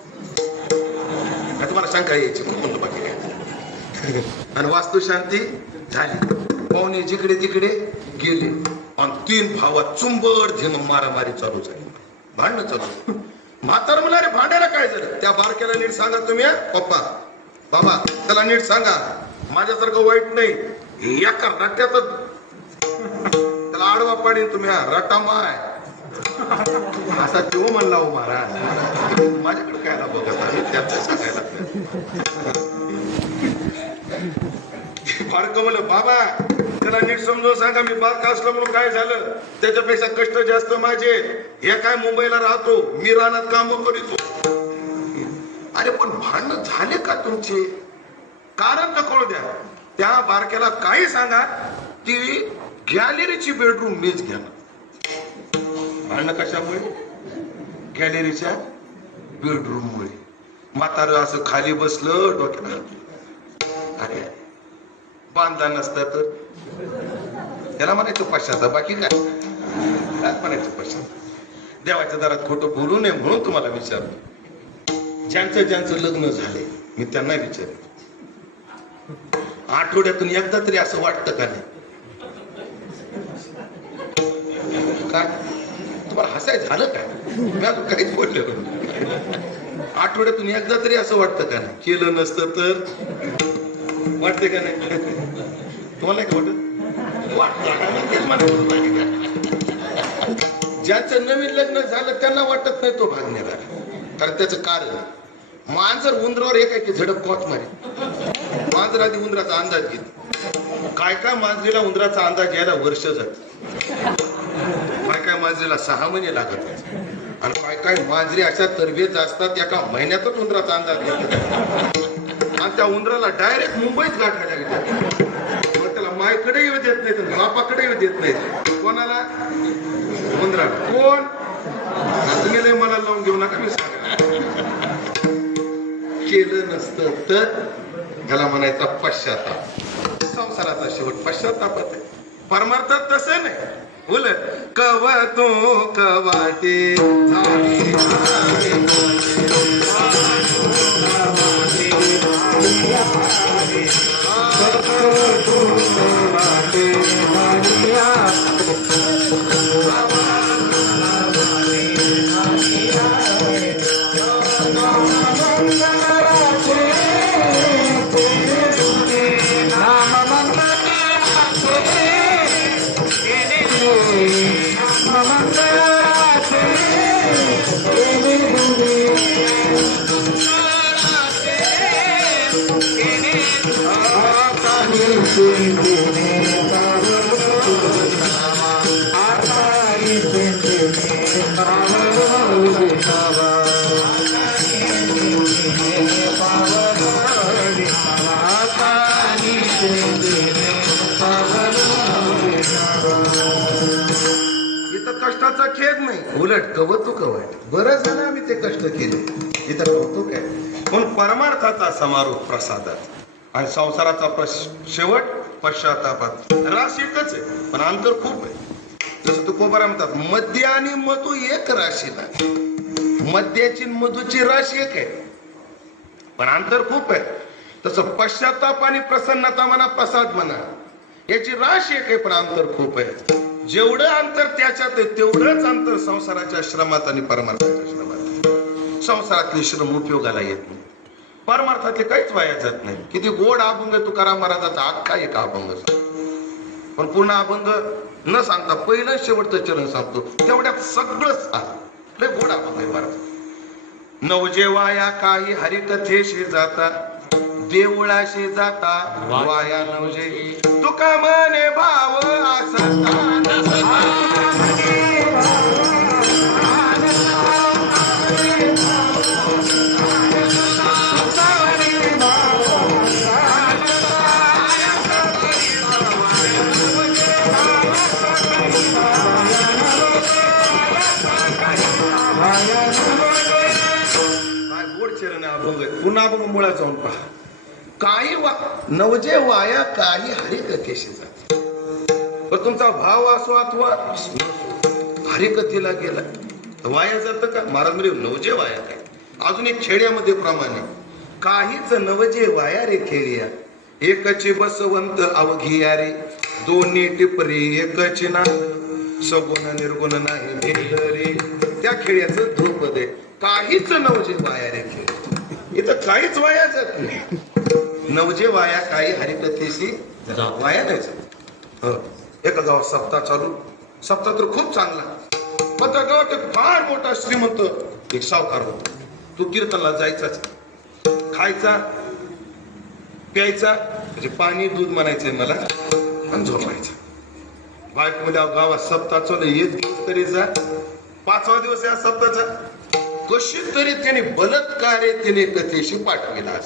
तुम्हाला शंका यायची म्हणलं बाकी काय. आणि वास्तुशांती झाली, पाहुणे जिकडे तिकडे गेले आणि 3 भावात चुंबड घेणं मारामारी चालू झाली, भांडणं चालू. म्हातार मला, अरे भांडायला काय झालं, त्या बारक्याला नीट सांगा तुम्ही, पप्पा बाबा त्याला नीट सांगा, माझ्यासारखं वाईट नाही, एका रट्यातच त्याला आडवा पाडीन तुम्ही, रटा माय असा तो म्हणला हो महाराज. माझ्याकडे काय बघत आहे, त्याचं सांगायला फारक म्हणलं, बाबा त्याला नीट समजून सांगा, मी बारका असलं म्हणून काय झालं, त्याच्यापेक्षा कष्ट जास्त माझे. हे काय मुंबईला राहतो, मी रानात काम करीतो. अरे पण भांडण झाले का तुमचे, कारण तर कळू द्या. त्या बारक्याला काही सांगा, ती गॅलरीची बेडरूम मीच घेणार. भांडणं कशामुळे, गॅलरीच्या बेडरूम मुळे. म्हातार असं खाली बसलं, डोक्याला अरे बांधा नसता तर, त्याला म्हणायचं पश्चाताप, बाकी काय म्हणायचं पश्चाताप. देवाच्या दारात खोटं बोलू नये म्हणून तुम्हाला विचारलं. ज्यांचं लग्न झाले मी त्यांना विचारलं, आठवड्यातून एकदा तरी असं वाटतं का नाही, काय तुम्हाला हसाय झालं काय, मी अजून काहीच बोललेलो. आठवड्यातून एकदा तरी असं वाटतं का नाही, केलं नसतं तर वाटते का नाही, तुम्हाला काय वाटत. ज्यांचं नवीन लग्न झालं त्यांना वाटत नाही तो भागण्याला, कारण त्याचं कारण मांजर उंदरावर एक की झडप कोत मारे. मांजर आधी उंदराचा अंदाज घेत, काय मांजरीला उंदराचा अंदाज घ्यायला वर्ष जात, काय मांजरीला 6 महिने लागत, आणि काय मांजरी अशा तरबेज असतात एका महिन्यातच उंदराचा अंदाज घेतात. आणि त्या उंदराला डायरेक्ट मुंबईत गाठायला घेतात. मग त्याला मायकडे येऊ देत नाही, बापाकडे येऊ देत नाही. कोणाला, उंदराला. कोण, तुम्ही लय मला लावून घेऊ नका, मी सांगा. केलं नसतं तर त्याला म्हणायचा पश्चाताप. संसाराचा शेवट पश्चातापात आहे. परमार्थात तसं नाही, उलट कव तो कवाटे झाली कष्टाचा खेद नाही, उलट कौतुक वाट. बरं झालं आम्ही ते कष्ट केले, इथं कौतुक आहे. पण परमार्थाचा समारोप प्रसादात आणि संसाराचा शेवट पश्चातापात. रास एकच आहे पण अंतर खूप आहे. जसं तुकोबारा म्हणतात, मद्य आणि मधु एक राशीला, मद्याची मधूची राशी एक आहे पण अंतर खूप आहे. तसं पश्चाताप आणि प्रसन्नता म्हणा, प्रसाद म्हणा, याची राशी एक आहे पण अंतर खूप आहे. जेवढं अंतर त्याच्यात आहे तेवढंच अंतर संसाराच्या श्रमात आणि परमार्थाच्या श्रमात. संसारातले श्रम उपयोगाला येत नाही. परमार्थातले काहीच वाया जात नाही. किती गोड अभंग तुकाराम महाराजाचा अख्खा एक अभंग, पण पूर्ण अभंग न सांगता पहिलं शेवटचं चरण सांगतो तेवढ्यात सगळंच आहे. लय गोड अभंग आहे महाराज. नवजे वाया काही हरिकथेशी जाता, देवळाशी जाता वाया नवजे, तुका मने भाव पुन्हा अभंग मुळात जाऊन पहा. काही नवजे वाया काही हरिकथेशी जात. पण तुमचा भाव असो अथवा हरिकथेला गेला वाया जात का महाराज म्हणजे नवजे वाया काय. अजून एक खेड्यामध्ये प्रमाणे काहीच नवजे वाया रे खेड्या, एकची बसवंत अवघिया रे, दोन्ही टिपरी एकची ना, सगुण निर्गुण नाही भेद रे. त्या खेड्याचं ध्रुपद आहे. काहीच नवजे वाया रे खेळ, इथं काहीच वाया जात नाही. नवजे वाया काही हरिकथेशी वाया नाही जात. एका गावात सप्ताह चालू. सप्ताह तर खूप चांगला, पण त्या गावात एक फार मोठा श्रीमंत एक सावकार होता. तो कीर्तनला जायचाच, खायचा प्यायचा, म्हणजे पाणी दूध म्हणायचंय मला, आणि झोपायचा. बायकोमध्ये गावात सप्ताह चालू, एक दिवस तरी जा. 5वा दिवस या सप्ताहाचा. कशी तरी त्याने बलात्कारे त्याने कथेशी पाठविला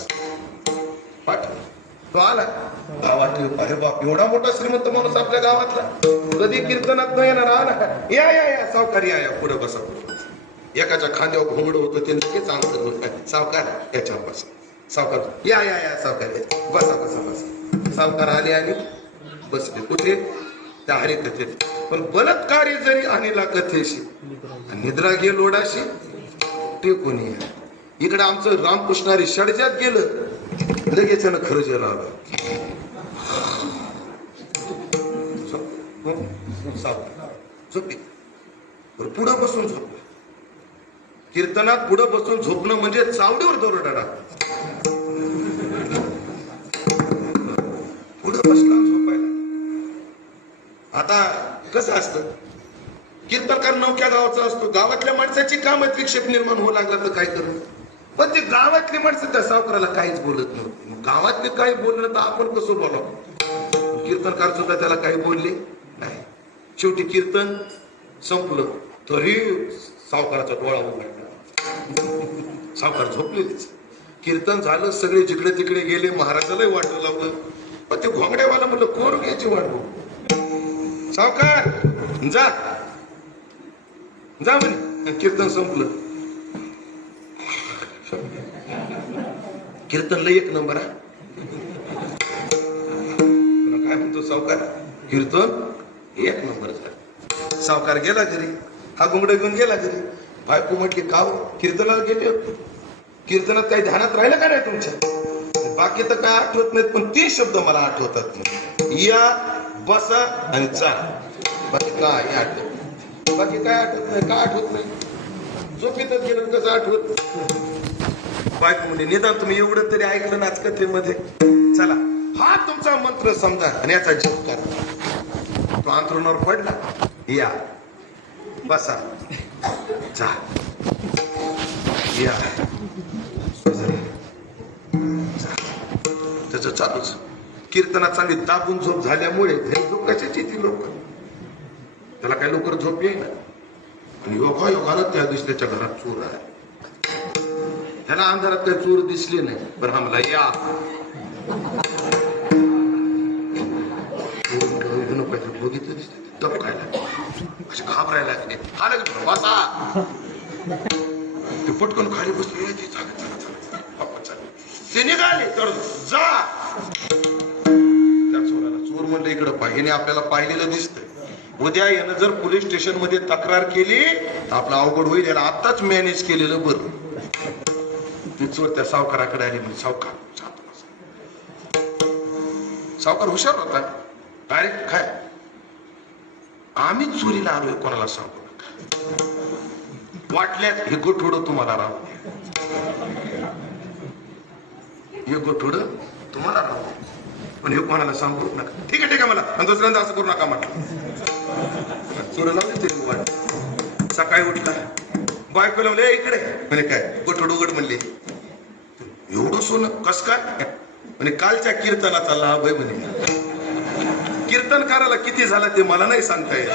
तो आला गावात. अरे बाप, एवढा मोठा श्रीमंत माणूस आपल्या गावातला, कधी कीर्तनात न येणार. आला, या या या सावकार, या पुढे बसा. एकाच्या खांद्यावर घोंगड होतं, ते लगेच आंतर, सावकार याच्यावर बसा. सावकार या या या सावकार बसा बसा बसा. सावकार आले आणि बसले. कुठे? त्या हरिकथेत. पण बलात्कारी जरी आणला कथेशी, निद्रा गेल ओढाशी ते कोणी. इकडे आमचं रामकृष्णारी षडजात गेलं, लगेच खरं जेला आलं. झोपली. पुढं बसून झोपलं. कीर्तनात पुढं बसून झोपणं म्हणजे चावडीवर दरोडा. पुढं बसला झोपायला. आता कसं असतं, कीर्तनकार नवख्या गावाचा असतो. गावातल्या माणसाची काम विक्षेप निर्माण होऊ लागला तर काय करू. पण ती गावातली माणसं त्या सावकाराला काहीच बोलत नव्हती. गावातले काही बोललं तर आपण कसं बोलावं. कीर्तनकार सुद्धा त्याला काही बोलले नाही. शेवटी कीर्तन संपलं तरी सावकाराचा डोळा उघडला. सावकार झोपलेलेच. कीर्तन झालं, सगळे जिकडे तिकडे गेले. महाराजालाही वाटू लावलं. पण ते घोंगड्यावाला म्हणलं कोण घ्यायची वाट. सावकार जा जा म्हणे. कीर्तन संपलं. कीर्तनला एक नंबर आहे. काय म्हणतो सावकार, कीर्तन एक नंबर झालं. सावकार गेला घरी. हा घुंगडा घेऊन गेला घरी. बायको म्हटली का कीर्तनाला गेले होते, कीर्तनात काही ध्यानात राहिलं का नाही तुमच्या. बाकी तर काय आठवत नाहीत, पण 3 शब्द मला आठवतात. या, बसा आणि जा. बाकी काय आठवत, बाकी काय आठवत नाही. का आठवत नाही, झोपेतच गेलं कसं आठवत. बायको म्हणजे निदान तुम्ही एवढं तरी ऐकलं नाच कथेमध्ये. चला हा तुमचा मंत्र समजा आणि याचा जप करा. तो अंथरुणावर पडला. या, बसा, जा, या, त्याच चालूच. कीर्तनात चांगली दाबून झोप झाल्यामुळे घरी झोप कशाची ती लोक, त्याला काही लवकर झोप येईना. आणि योगायोगानं त्या दिवशी त्याच्या घरात चोर आहे. त्याला अंधारात काही चोर दिसले नाही, पण हा मला या बघितलं दिसत दब खायला असे घाबरायला लागले. बसा. ते पटकन खाली बसले. ते निघाले तर जा. त्या चोराला चोर म्हणलं इकडं पाहिजे, आपल्याला पाहिलेलं दिसतंय. उद्या यानं जर पोलीस स्टेशन मध्ये तक्रार केली तर आपलं अवघड होईल. याला आताच मॅनेज केलेलं बरं. ते चोर त्या सावकाराकडे आले. म्हणजे सावकार हुशार होता. डायरेक्ट काय, आम्ही चोरीला आलोय, कोणाला सांगू नका. वाटल्यात हे गोठवडं तुम्हाला राहू. हे गोठोड तुम्हाला नको, पण हे कोणाला सांगू नका. ठीक आहे मला, आणि दुसऱ्यांदा असं करू नका म्हटलं. चोर लावले ते वाट. सकाळी उठला, बायको लावले इकडे, म्हणे काय गोठोड उघड म्हणले. एवढं सोनं कस काय म्हणे, कालच्या कीर्तनाचा लाभ आहे म्हणे. कीर्तनकाराला किती झालं ते मला नाही सांगता येत,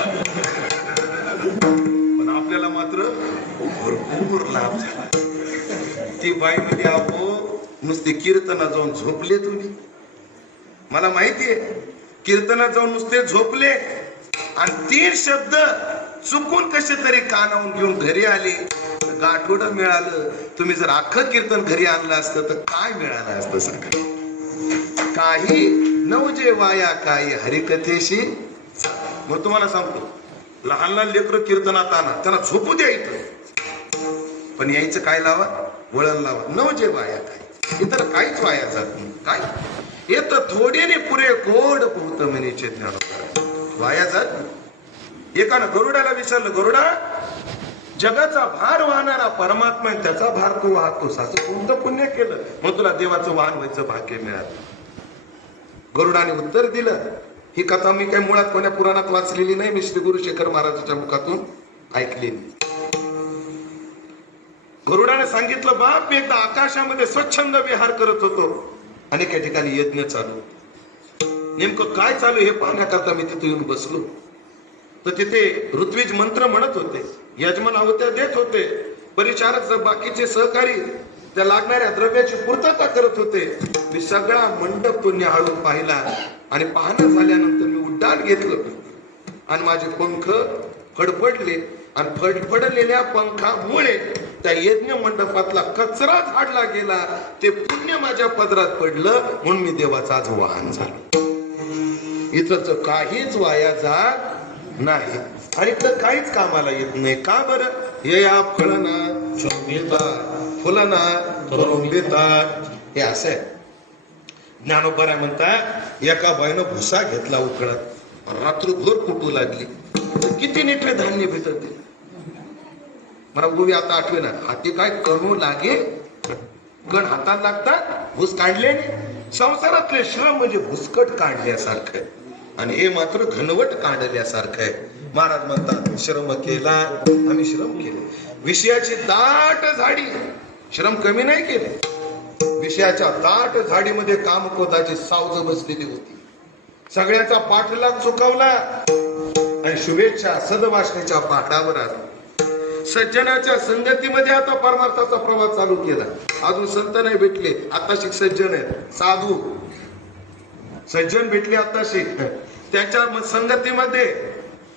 पण आपल्याला मात्र भरपूर लाभ झाला. ती बाई म्हणजे आपो नुसते कीर्तनात जाऊन झोपले तुम्ही, मला माहितीये कीर्तनात जाऊन नुसते झोपले आणि 3 शब्द चुकून कसे तरी कानावून घेऊन घरी आले, गाठोड मिळालं. तुम्ही जर अख्खं कीर्तन घरी आणलं असतं तर काय मिळालं असतं सांगा. काही नवजे वाया काही हरिकथेशी. मग तुम्हाला सांगतो, लहान लहान लेकरं कीर्तनात आणा, त्यांना झोपू द्या इथं, पण यायचं काय लावा, वळण लावा. नवजे वाया काय, इतर काहीच वाया जात नाही. काय येत थोडेने पुरे गोड पोहत म्हणेचे ज्ञान वाया जात नाही. एकानं गरुडाला विचारलं, गरुडा जगाचा भार वाहणारा परमात्मा, त्याचा भार तू वाहतोस, असं कोणतं पुण्य केलं मग तुला देवाचं वाहन व्हायचं भाग्य मिळालं. गरुडाने उत्तर दिलं, ही कथा मी काही मुळात कोण्या पुराणात वाचलेली नाही, मी श्री गुरु शेखर महाराजांच्या मुखातून ऐकलेली. गरुडाने सांगितलं, बाप मी एकदा आकाशामध्ये स्वच्छंद विहार करत होतो, अनेक ठिकाणी यज्ञ चालू, नेमकं काय चालू हे पाहण्याकरता मी तिथे येऊन बसलो. तर तिथे ऋत्विज मंत्र म्हणत होते, यजमान आहुत्या देत होते, परिचारक बाकीचे सहकारी त्या लागणाऱ्या द्रव्याची पूर्तता करत होते. मी सगळा मंडप तो निहाळून पाहिला आणि पाहणं झाल्यानंतर मी उड्डाण घेतलं आणि माझे पंख फडफडले आणि फडफडलेल्या पंखामुळे त्या यज्ञ मंडपातला कचरा झाडला गेला. ते पुण्य माझ्या पदरात पडलं म्हणून मी देवाचं आज वाहन झालो. इथं काहीच वाया जात नाही आणि इथं काहीच कामाला येत नाही. का बरं? हे या फळना शोभिता फुलना तरुंबिता, हे असं आहे. ज्ञानोबा म्हणतात, एका बाईनं भुसा घेतला उकळत, रात्रभर कुटू लागली, किती नीटले धान्य भेटत ते. मला गोवी आता आठवे ना, हाती काय कणू लागे, कण हातात लागतात, भूस काढले. संसारातले श्रम म्हणजे भुसकट काढल्यासारखं आहे आणि हे मात्र घनवट काढल्यासारखं आहे. महाराज म्हणतात, श्रम केला आम्ही, श्रम केले, विषयाची दाट झाडी, श्रम कमी नाही केले. विषयाच्या दाट झाडीमध्ये कामक्रोधाची सावज बसलेली होती. सगळ्याचा पाठलाग चुकवला आणि शुभेच्छा सदवासनेच्या पाठावर आला. सज्जनाच्या संगतीमध्ये आता परमार्थाचा प्रवास चालू केला. अजून संत नाही भेटले, आताशी सज्जन आहेत, साधू सज्जन भेटले आताशी. त्याच्या संगतीमध्ये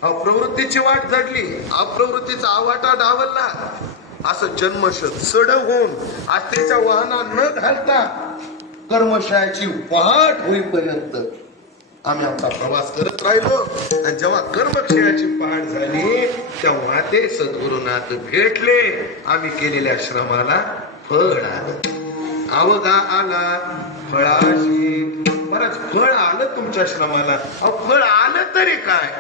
प्रवृत्तीची वाट जडली, अप्रवृत्तीचा आवाटा डावलला. असं जन्मशत सड होऊन आस्थेच्या वाहना न घालता कर्मशयाची पहाट होईपर्यंत आम्ही आमचा प्रवास करत राहिलो. आणि जेव्हा कर्मक्षयाची पहाट झाली तेव्हा ते सद्गुरुनाथ भेटले. आम्ही केलेल्या श्रमाला फळ आलं, अवघा आला फळाशी. बरंच फळ आलं तुमच्या श्रमाला. फळ आलं तरी काय,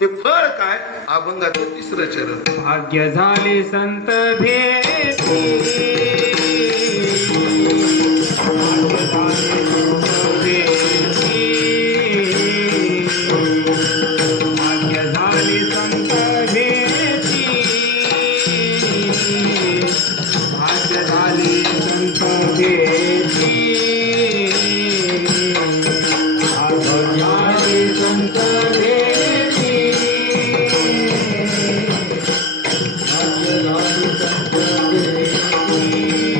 ते फळ काय? अभंगाचं 3रं चरण. भाग्य झाले संत भेटी, भाग्य झाले संत भेटी, भाग्य झाले संत भेटी, भाग्य झाले संत भेटी, भाग्य झाले संत भेटी. Thank you.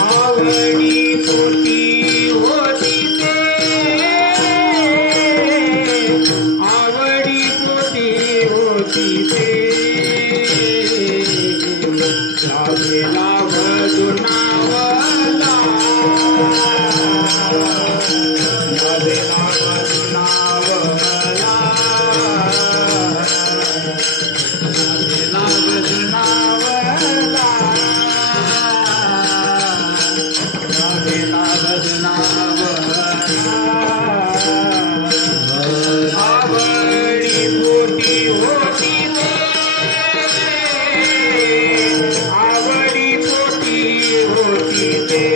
आवडी पोटी होती ते आवडी पोटी होती ते लाभेला भजनावला लाभेला भजनावला लाभेला भजनावला आवडी पोटी होती ते आवडी पोटी होती ते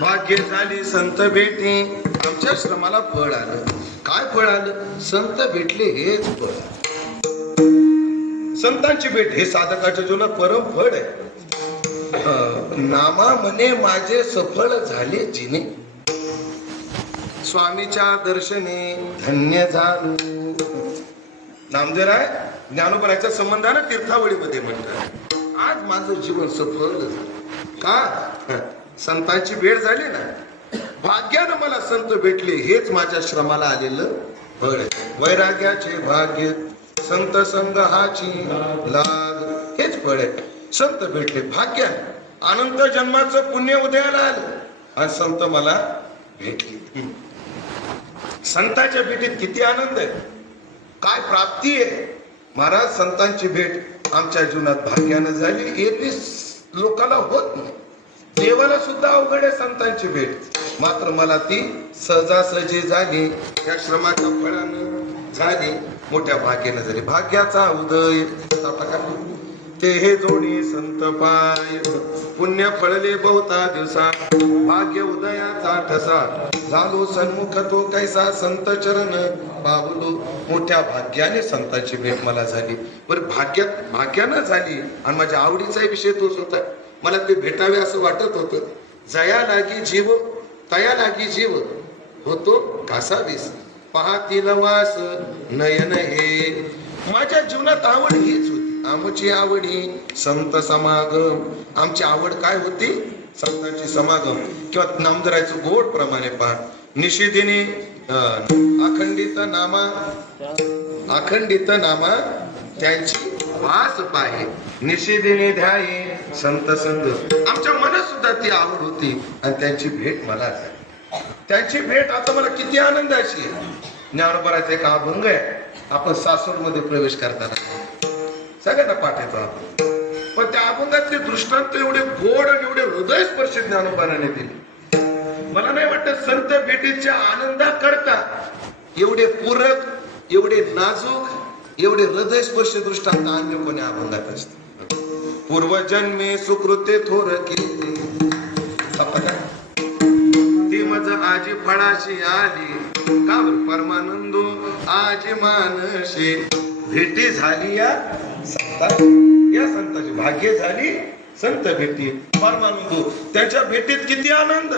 भाग्य झाली संत भेटी आमच्या श्रमाला फळ आलं. काय फळ आलं? संत भेटले हेच फळ. संतांची भेट हे साधकाच्या जीवनात परम फळ आहे. नामा म्हणे माझे सफळ झाले जिने स्वामीच्या दर्शने धन्य झालो. नामदेवराय ज्ञानोबराच्या संबंधानं तीर्थावळीमध्ये म्हणतात आज माझं जीवन सफल झालं. का? संतांची भेट झाली ना. भाग्यानं मला संत भेटले हेच माझ्या श्रमाला आलेलं फळ आहे. वैराग्याचे भाग्य संत संग हाची लाग हेच फळ आहे. संत भेटले भाग्यानं. अनंत जन्माचं पुण्य उदयाला आलं आणि संत मला भेटले. संतांच्या भेटीत किती आनंद आहे, काय प्राप्ती आहे. महाराज संतांची भेट आमच्या जीवनात भाग्यानं झाली. येथे लोकांना होत नाही. देवाला सुद्धा अवघड आहे संतांची भेट. मात्र मला ती सहजासहजी झाली. त्या श्रमाच्या फळानं झाली. मोठ्या भाग्यानं झाली. भाग्याचा उदय ते हे जोडी संत पाय पुण्य फळले बहुता दिवसा भाग्य उदयाचा ठसा झालो सन्मुख तो कैसा संत चरण पावलो. मोठ्या भाग्याने संतांची भेट मला झाली. बरं भाग्यानं झाली आणि माझ्या आवडीचाही विषय तोच होता. मला ते भेटावे असं वाटत होतं. जया लागी जीव तया लागी जीव होतो घासावीस पाहतील वास नयन हे. माझ्या जीवनात आवड हीच होती. आमची आवडी संत समागम. आमची आवड काय होती? संतांची समागम किंवा नामदेवरायचं गोड प्रमाणे पहा. निषेधीने अखंडित नामा त्यांची वास पाहे निषेधीने ध्याये संत संग. आमच्या मनात सुद्धा ती आवड होती आणि त्यांची भेट मला झाली. त्यांची भेट आता मला किती आनंदाची आहे. ज्ञानोबराचा एक अभंग आहे. आपण सासवडमध्ये प्रवेश करताना सगळ्यांना पाठ आपण. पण त्या अभंगातले दृष्टांत एवढे गोड आणि एवढे हृदयस्पर्शी ज्ञानोबाने दिले. मला नाही वाटत संत भेटीच्या आनंदा करता एवढे पूरक, एवढे नाजूक, एवढे हृदयस्पर्शी दृष्टांत अन्य कोणी अभंगात असते. पूर्वजन्मे सुकृते थोर केले ती मज आजी फळाशी आली का परमानंदो आजी मानशी. भेटी झाली या संतांची. भाग्य झाली संत भेटी परमानंदो. त्याच्या भेटीत किती आनंद.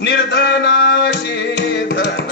निर्धनाशी धन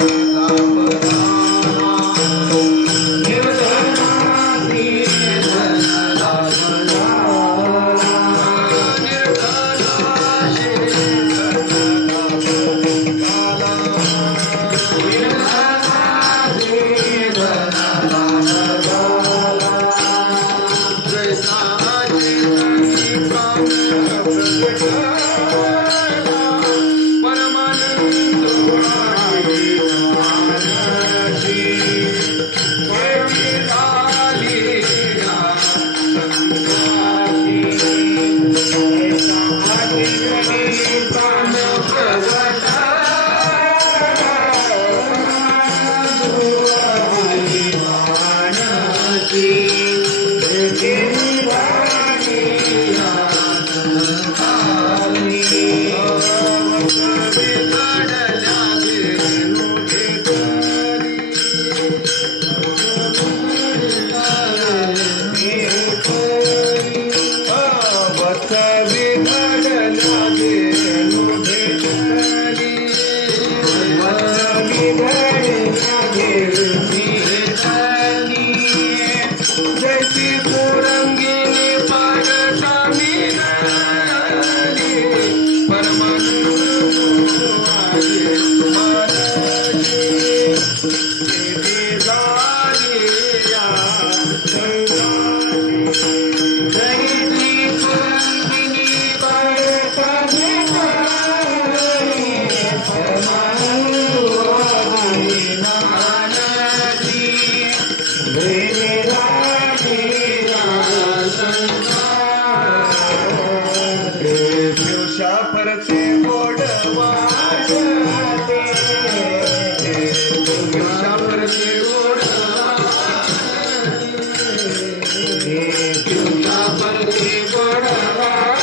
जैसी पोरंगीने पारसा मिळाली परमानंद आहे तुम्हालाची तेथे झाली या संगाची जैसी पोरंगीने पारसा मिळाली परमानंद आहे नानाची परते गोड वाटे परते गोड परते गोड वाटे परते गोड वाटे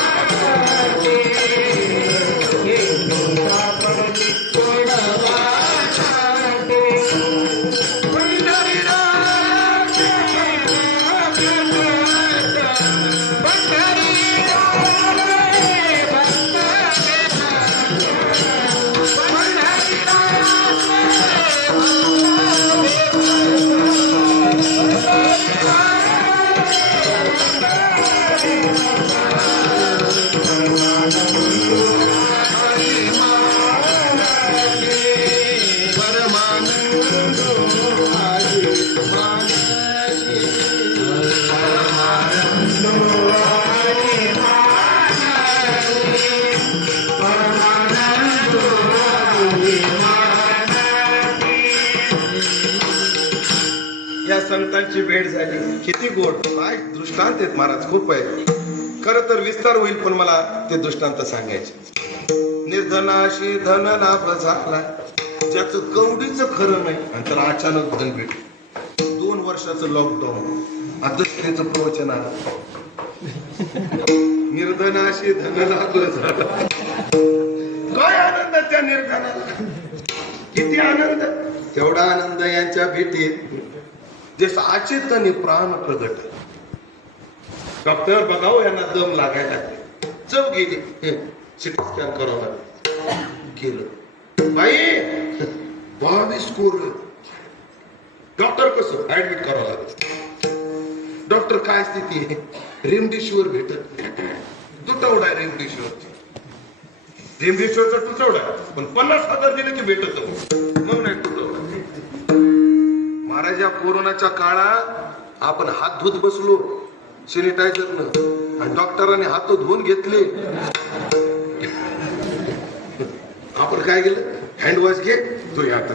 या संतांची भेट झाली, किती गोड. काय दृष्टांत आहेत महाराज, खूप आहे. खरं तर विस्तार होईल, पण मला ते दृष्टांत सांगायचे. निर्धनाशी धन लाभ झाला, ज्याचं कवडीचं खरं नाही आणि त्याला अचानक धन भेटलं. 2 वर्षाचं लॉकडाऊन, अध्यक्षतेचं प्रवचन आलं. निर्धनाशी धन लाभ झाला. काय आनंद त्या निर्धनाला, किती आनंद. तेवढा आनंद यांच्या भेटीत जसं अचेतनी प्राण प्रगट. डॉक्टर बघाव यांना दम लागायला लागले, चव गेली, सिटी स्कॅन करावं लागलं. केलं, बाई 22 कोर. डॉक्टर कसं ऍडमिट करावं लागलं. डॉक्टर काय स्थिती आहे, रेमडेसिवीर भेटत, तुटवडा आहे रेमडेसिवीरचा. रेमडेसिवीरचा तुटवडा, पण 50,000 दिले की भेटत मग नाही तुटवडा. महाराज, या कोरोनाच्या काळात आपण हात धुत बसलो सॅनिटायझरनं आणि डॉक्टरांनी हात धुवून घेतले. आपण काय केलं, हँड वॉश घे तो हात,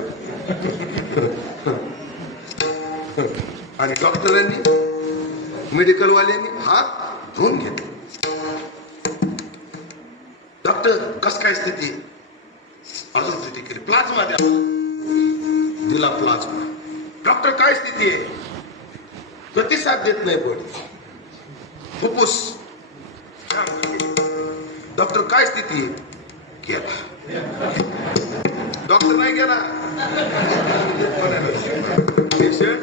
आणि डॉक्टरांनी मेडिकल वाल्यांनी हात धुवून घेतले. डॉक्टर कस काय स्थिती, अजून स्थिती केली, प्लाझ्मा द्या, दिला प्लाझ्मा. डॉक्टर काय स्थिती आहे, प्रतिसाद देत नाही बॉडी. फुफ्फुस. डॉक्टर काय स्थिती आहे, गेला. डॉक्टर नाही गेला, पेशंट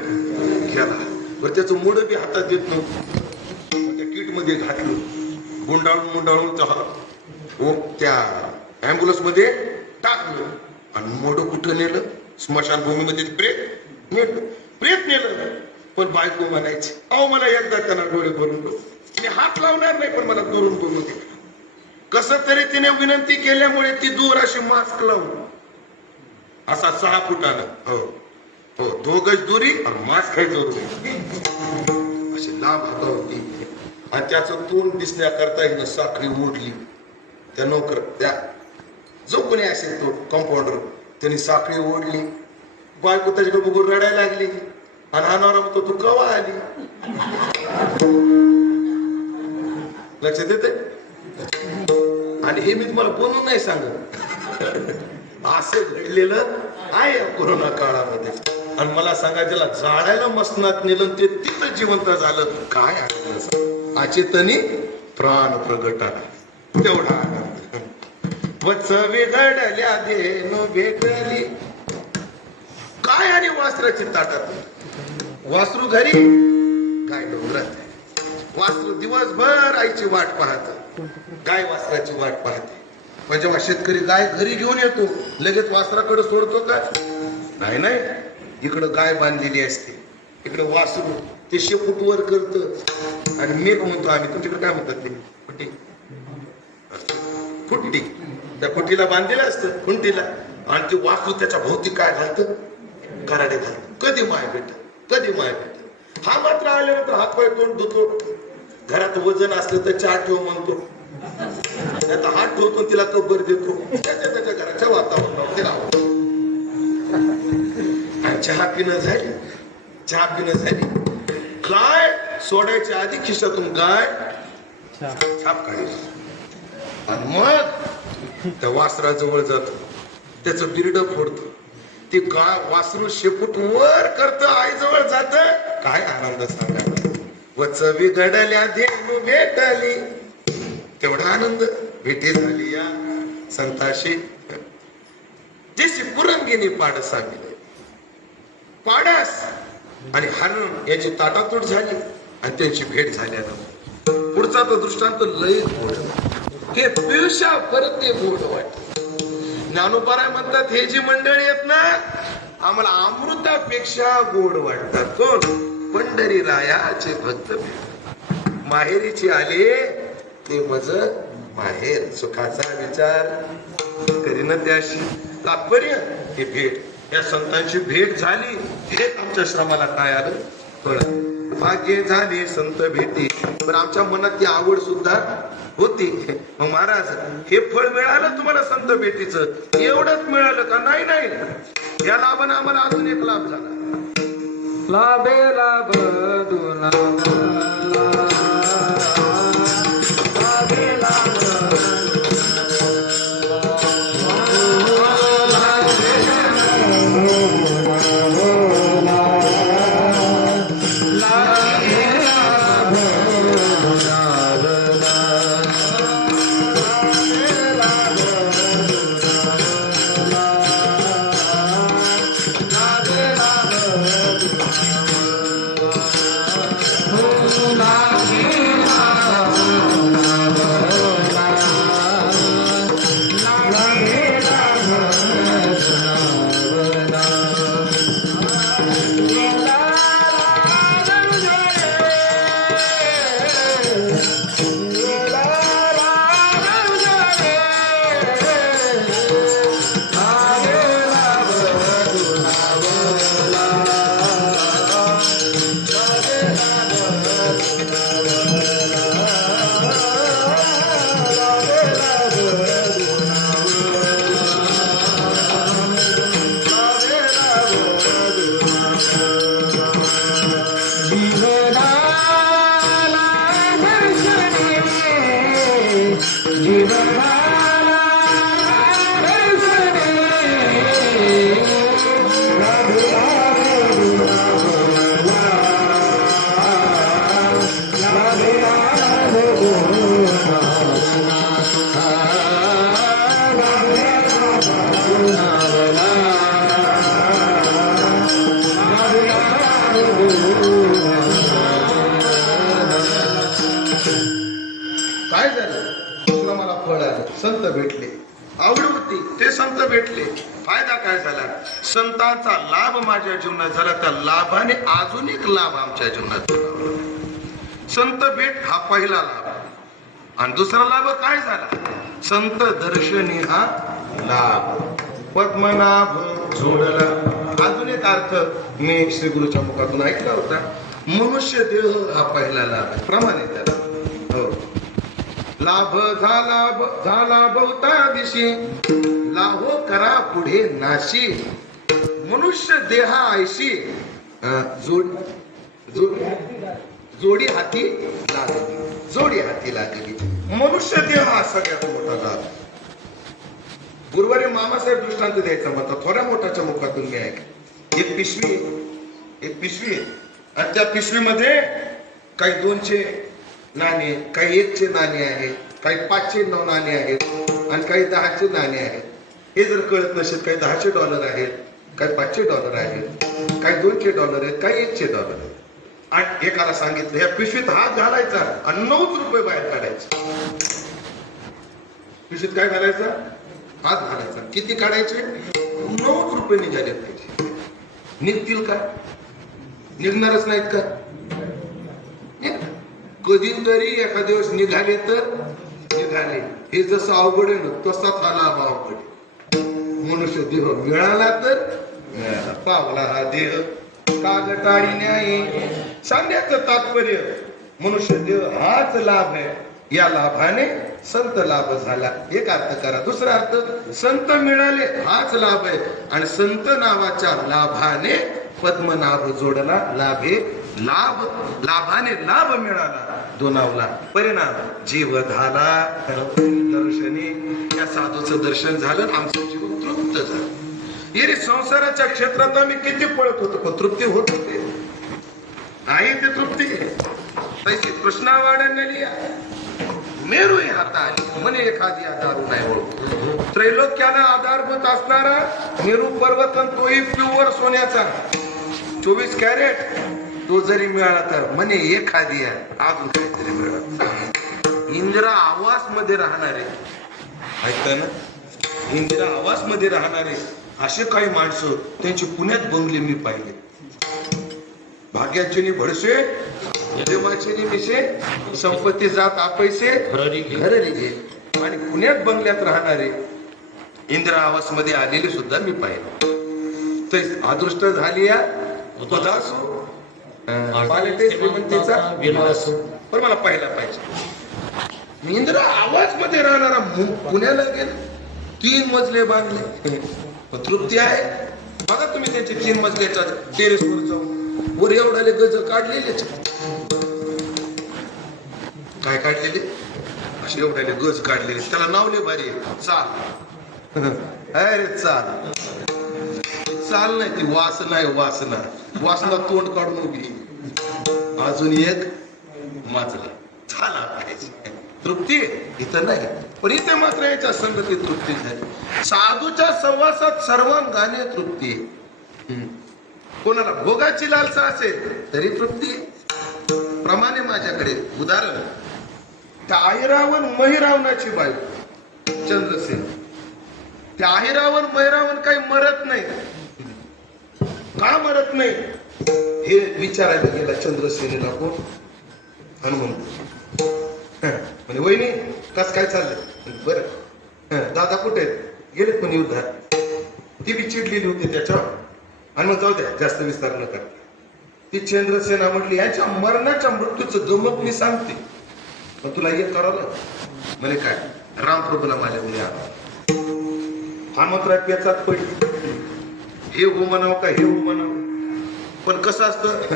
गेला. बरं, त्याचं मुड बी हातात देत नव्हतं, त्या किट मध्ये घातलं, गुंडाळून त्या ऍम्ब्युलन्स मध्ये टाकलं आणि मोड कुठं नेलं, स्मशानभूमीमध्ये प्रेत नेलं. पण बायको म्हणायची, अहो मला एकदा त्यांना डोळे भरून दो, मी हात लावणार नाही पण मला दुरून बोलू दे. कस तरी तिने विनंती केल्यामुळे ती दूर अशी मास्क लावून, असा 6 फुटानं, हो 2 गज दुरी आणि मास्क आहे जरूर, अशी लांब हात होती. आणि त्याचं तोंड दिसण्याकरता हिनं साखळी ओढली. त्या नोकर, त्या जो कोणी असेल तो कंपाऊंडर, त्यांनी साखळी ओढली. बायको त्याच्याकडे बघून रडायला लागली आणि अनावरा म्हणतो, तू कवा आली. लक्षात येते. आणि हे मी तुम्हाला बोलून नाही सांगत, असं घडलेलं आहे कोरोना काळामध्ये. आणि मला सांगा, ज्याला जाळायला मसनात नेलं ते तिथं जिवंत झालं, काय आनंद. अचेतनी प्राण प्रगटाला तेवढा आनंद. वचवे घडल्या देनो भेटली, काय आणि वासराची ताटात. वासरू घरी, गाय डोंगरात. वासरू दिवसभर आईची वाट पाहत, गाय वासराची वाट पाहते. पण जेव्हा शेतकरी गाय घरी घेऊन येतो, लगेच वासराकडे सोडतो का? नाही. इकडं गाय बांधलेली असते, इकडं वासरू ते शेपूट वर करत आणि मेघ म्हणतो आम्ही, तुमच्याकडे काय म्हणतात ते खुटी, खुट्टी, त्या खुटीला बांधलेलं असतं खुंटीला, आणि ते वासरू त्याच्या भोवती काय घालतं, कराडे घालतं. कधी माय भेट, कधी माय भेट. हा मात्र आल्यानंतर हात पाय तोंड धुतो, घरात वजन असलं तर चहा ठेव म्हणतो, आता हात ठेवतो तिला कब्बर देतो, त्याच्या घराच्या वातावरणावर ते राहतो. आणि चहा पिणं झाली, चहा पिणं झाली, गाय सोडायच्या आधी खिशातून गाय छाप काढायची आणि मग त्या वासराजवळ जातो, त्याचं बिरडं फोडतो, ते गाय वासरू शेपूट वर करत, आईजवळ जात. काय आनंद सांगा, वच बिघडल्या धेनु भेटली, तेवढा आनंद भेटी झाली या संताशी. जशी पुरंगिनी पाडस आम्ही पाडस आणि हरण याची ताटातूट झाली आणि त्यांची भेट झाल्यानंतर पुढचा तो दृष्टांत लय गोड, हे पियुषा परते गोड वाटत. ज्ञानोबाराय म्हणतात, हे जी मंडळी आहेत ना, आम्हाला अमृतापेक्षा गोड वाटतात. कोण? पंढरी रायाचे भक्त. माहेरीचे आले ते मज माहेर, सुखाचा विचार करीन त्याशी. तात्पर्य हे भेट, या संतांची भेट झाली, हेच आमच्या श्रमाला काय आलं, फळ. भाग्य झाले संत भेटी, पण आमच्या मनात ती आवड सुद्धा होती. मग महाराज, हे फळ मिळालं तुम्हाला संत भेटीचं, एवढंच मिळालं का? नाही नाही, या लाभाने आम्हाला अजून एक लाभ झाला. लाभे लाभ दुना काय झालं, तुला मला फळ आलं, संत भेटले, आवड होती, ते संत भेटले. फायदा काय झाला, संतांचा लाभ माझ्या जीवनात झाला, त्या लाभाने अजून एक लाभ आमच्या जीवनात झाला. संत भेट हा पहिला लाभ, आणि दुसरा लाभ काय झाला, संत दर्शनी हा लाभ. पद्मनाभ जोडला. अजून एक अर्थ मी श्री गुरुच्या मुखातून ऐकला होता, मनुष्य देह हा पहिला लाभ प्रमाणे त्याला. हो, लाभ झाला बहुता दिशी, लाहो करा पुढे नाशी, मनुष्य देहा ऐशी, जोडी हाती लागली, जोडी हाती लागली. मनुष्य देह हा सगळ्यात मोठा लाभ. गुरुवारी मामासाहेब दृष्टांत द्यायचा म्हणतात, थोड्या मोठ्याच्या मुखातून मी ऐक. एक पिशवी आणि त्या पिशवीमध्ये काही 200 नाणे, काही 1चे नाणे आहेत, काही 500 नाणे आहेत आणि काही 10चे नाणे आहेत. हे जर कळत नसेल, काही $10 आहेत, काही $500 आहेत, काही $200 आहेत, काही $100 आहेत. आणि एकाला सांगितलं, या पिशवीत हात घालायचा आणि 9 रुपये बाहेर काढायचे. पिशवीत काय घालायचा? हात घालायचा. किती काढायचे? 9 रुपये निघाले पाहिजे. निघतील का? निघणारच नाहीत का? कधीतरी एखाद्या दिवस निघाले तर निघाले. हे जसं अवघड आहे ना तसाच हा लाभ अवघड आहे. मनुष्य देह मिळाला तर मिळाला. पावला हा देह कागटाळीने आहे. सांगण्याचं तात्पर्य मनुष्य देह हाच लाभ आहे. या लाभाने संत लाभ झाला. एक अर्थ करा. दुसरा अर्थ संत मिळाले हाच लाभ आहे. आणि संत नावाच्या लाभाने पद्मनाभ जोडला. लाभे लाभ, लाभाने लाभ मिळाला. दोनावला परिणाम जीव झाला. दर्शनी या साधूचं दर्शन झालं. आमचं जीव तृप्त झालं. ये संसाराच्या क्षेत्रात आम्ही किती पळत होतो पण तृप्ती होत होते. आहे ते तृप्ती. तैसी कृष्णा वाढण्याली मेरू हाता आली म्हणे एखादी दारू नाही ओळख. त्रैलोक्याला आधारभूत असणारा मेरू पर्वत तोही प्युअर सोन्याचा 24 कॅरेट तो जरी मिळाला तर म्हणे एखादी अजून काहीतरी मिळाला. इंदिरा आवास मध्ये राहणारे ऐकता ना, इंदिरा आवास मध्ये राहणारे असे काही माणसं त्यांची पुण्यात बंगले मी पाहिले. भाग्याचे भडसे देवाचे मिसे संपत्ती जात आपैसे घरी घे. आणि पुण्यात बंगल्यात राहणारे इंदिरा आवास मध्ये आलेले सुद्धा मी पाहिले. ते अदृष्ट झाली या पदासू श्रीमंतीचा पण मला पाहायला पाहिजे. इंदिरा आवाज मध्ये राहणारा पुण्याला गेला. 3 मजले बांधले. तृप्ती आहे बघा तुम्ही. त्यांचे 3 मजल्याच्या टेरेस वर जाऊन वर एवढाले गज काढलेले. काय काढलेले? असे एवढाले गज काढलेले. त्याला नावले भारी चाल. अरे चाल चाल नाही ती वासना आहे. वासना तोंड काढून उभी. अजून एक माजला झाला पाहिजे. तृप्ती इथं नाही पण इथे मात्र याच्या संगती तृप्ती झाली. साधूच्या सहवासात सर्वांगाने तृप्ती. कोणाला भोगाची लालसा असेल तरी तृप्ती. प्रमाणे माझ्याकडे उदाहरण त्या अहिरावण महिरावणाची बायको चंद्रसेन. त्या अहिरावण महिरावण काही मरत नाही. का मरत नाही हे विचारायला गेला चंद्रसेनेला. कोण? हनुमंत. म्हणजे वहिनी कस काय चाललंय? बरं दादा कुठे आहेत? गेलेत पण युद्धात. ती बी चिडलेली होती त्याच्यावर. आणि मग जाऊ द्या जास्त विस्तार न कर. ती चंद्रसेना म्हटली याच्या मरणाच्या मृत्यूचं गमत मी सांगते पण तुला एक करावं. म्हणे काय? रामप्रभूला माझ्या मुली आला. हनुमंतराय पेचात पडली. हे हो म्हणावं का हे हो म्हणावं. पण कसं असतं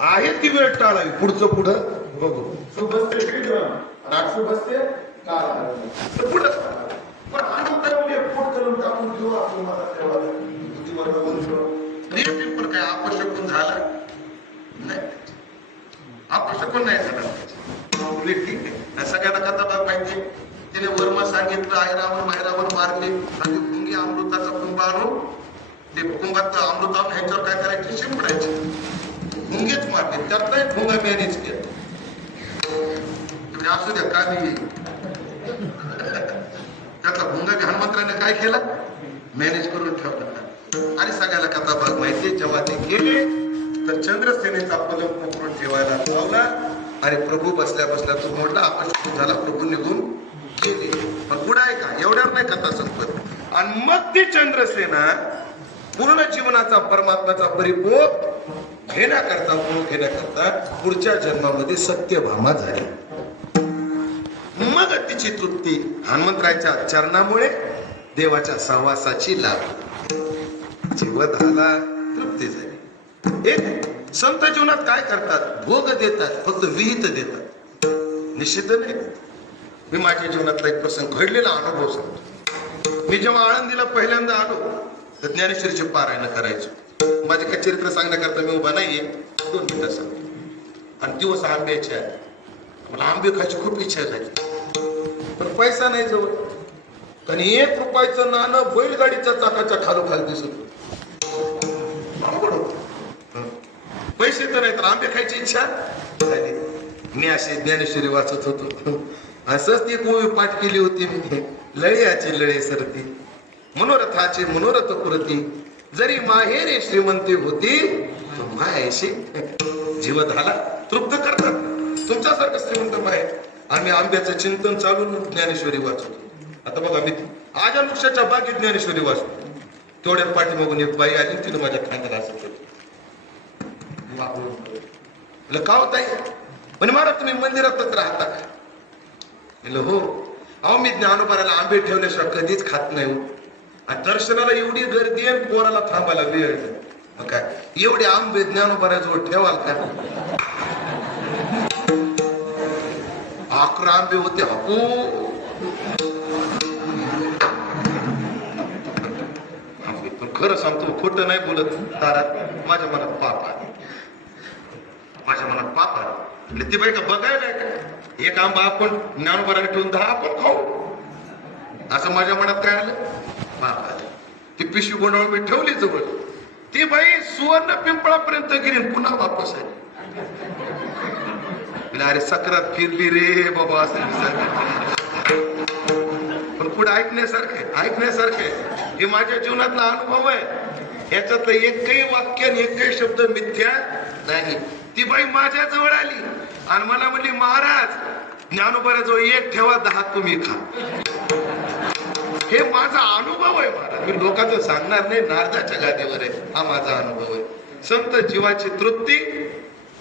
आहे ती वेळ टाळावी. पुढचं पुढं बघू. बसते पुढं पण पुढचं टाकून देऊ आपण. पण काय अपशकून झाला नाही. अपशकून नाही झाला पाहिजे. ठीक आहे. सगळ्यांना कथा बघ पाहिजे. तिने वर्म सांगितलं आयरावण मायरावण मारले. भुंगी अमृताचा कुंभ आणून ते कुंभात अमृत आणून ह्याच्यावर काय करायचे? शिंपडायचे. भुंगेच मारले. त्यात नाही भुंगा मॅनेज केला. असू द्या का नाही त्यातला भुंगा हनुमंतराने काय केला? मॅनेज करून ठेवला. आणि सगळ्याला कथा भाग माहिती. जेव्हा ते गेले तर चंद्रसेनेचा पलंग पकडून ठेवायला लावला. आणि प्रभू बसल्या बसल्या तो म्हटला आपण झाला. प्रभू निघून गेले. पण पुढे आहे का? एवढ्यावर नाही कथा संपत. आणि मग ती चंद्रसेना पूर्ण जीवनाचा परमात्माचा परिपोष घेण्याकरता पुढच्या जन्मामध्ये सत्यभामा झाली. मग तिची तृप्ती हनुमंतरायच्या चरणामुळे देवाच्या सहवासाची लाभ. जीवन आला तृप्ती झाली. एक संत जीवनात काय करतात? भोग देतात. फक्त विहित देतात. निश्चित नाही. मी माझ्या जीवनातला एक प्रसंग घडलेला अनुभव सांगतो. मी जेव्हा आळंदीला पहिल्यांदा आलो तर ज्ञानेश्वरीचे पारायण करायचो. माझे काही चरित्र सांगण्याकरता मी उभा नाहीये. 2 मिनिटं सांगतो. आणि दिवस आंब्याचे आहे. मला आंबे खायची खूप इच्छा झाली पण पैसा नाही जवळ. आणि 1 रुपयाचं नाणं बैलगाडीच्या चाकाच्या खालोखाल दिसत. पैसे तर नाही तर आंबे खायची इच्छा झाली. मी असे ज्ञानेश्वरी वाचत होतो. असंच ती मूवी पाठ केली होती मी. लळ्याची लळे सरती मनोरथाचे मनोरथ पुरती जरी माहेरी श्रीमंती होती मायाशी जीव झाला तृप्त करतात. तुमच्यासारखं श्रीमंत माहेर. आम्ही आंब्याचं चिंतन चालून ज्ञानेश्वरी वाचतो. आता बघा मी आजा वृक्षाच्या बागेत ज्ञानेश्वरी वाचतो. तेवढ्यात पाठीमागून एक बाई आली तिने माझ्या खांद्याला असं केलं. का होताय म्हणे महाराज तुम्ही मंदिरातच राहता का? म्हणलं हो. अहो मी ज्ञानोबाला आंबे ठेवल्याशिवाय कधीच खात नाही. आणि दर्शनाला एवढी गर्दी आहे पोराला थांबायला वेळ नाही. मग काय एवढे आंबे ज्ञानोबाजवळ ठेवाल का? 11 आंबे होते. हापू पण खरं सांगतो खोटं नाही बोलत. दारात माझ्या मनात पाप आहे. माझ्या मनात पाप आहे. ती बाई का बघायला का एक आंबा आपण ज्ञानोबाला ठेवून 10 आपण खाऊ असं माझ्या मनात काय आलं? पाप आलं. ती पिशवी गोंडावर मी ठेवली जवळ. ती बाई सुवर्ण पिंपळापर्यंत गेली पुन्हा वापस आहे. अरे सकरात फिरली रे बाबा असं पण पुढे ऐकण्यासारखे हे माझ्या जीवनातला अनुभव आहे. याच्यातलं एकही वाक्य आणि एकही शब्द मिथ्या नाही. ती बाई माझ्या जवळ आली आणि मला म्हणली महाराज ज्ञानोबाजवळ 1 ठेवा 10 तुम्ही खा. हे माझा अनुभव आहे महाराज. मी लोकांचं सांगणार नाही. नारदाच्या गादीवर आहे हा माझा अनुभव आहे. संत जीवाची तृप्ती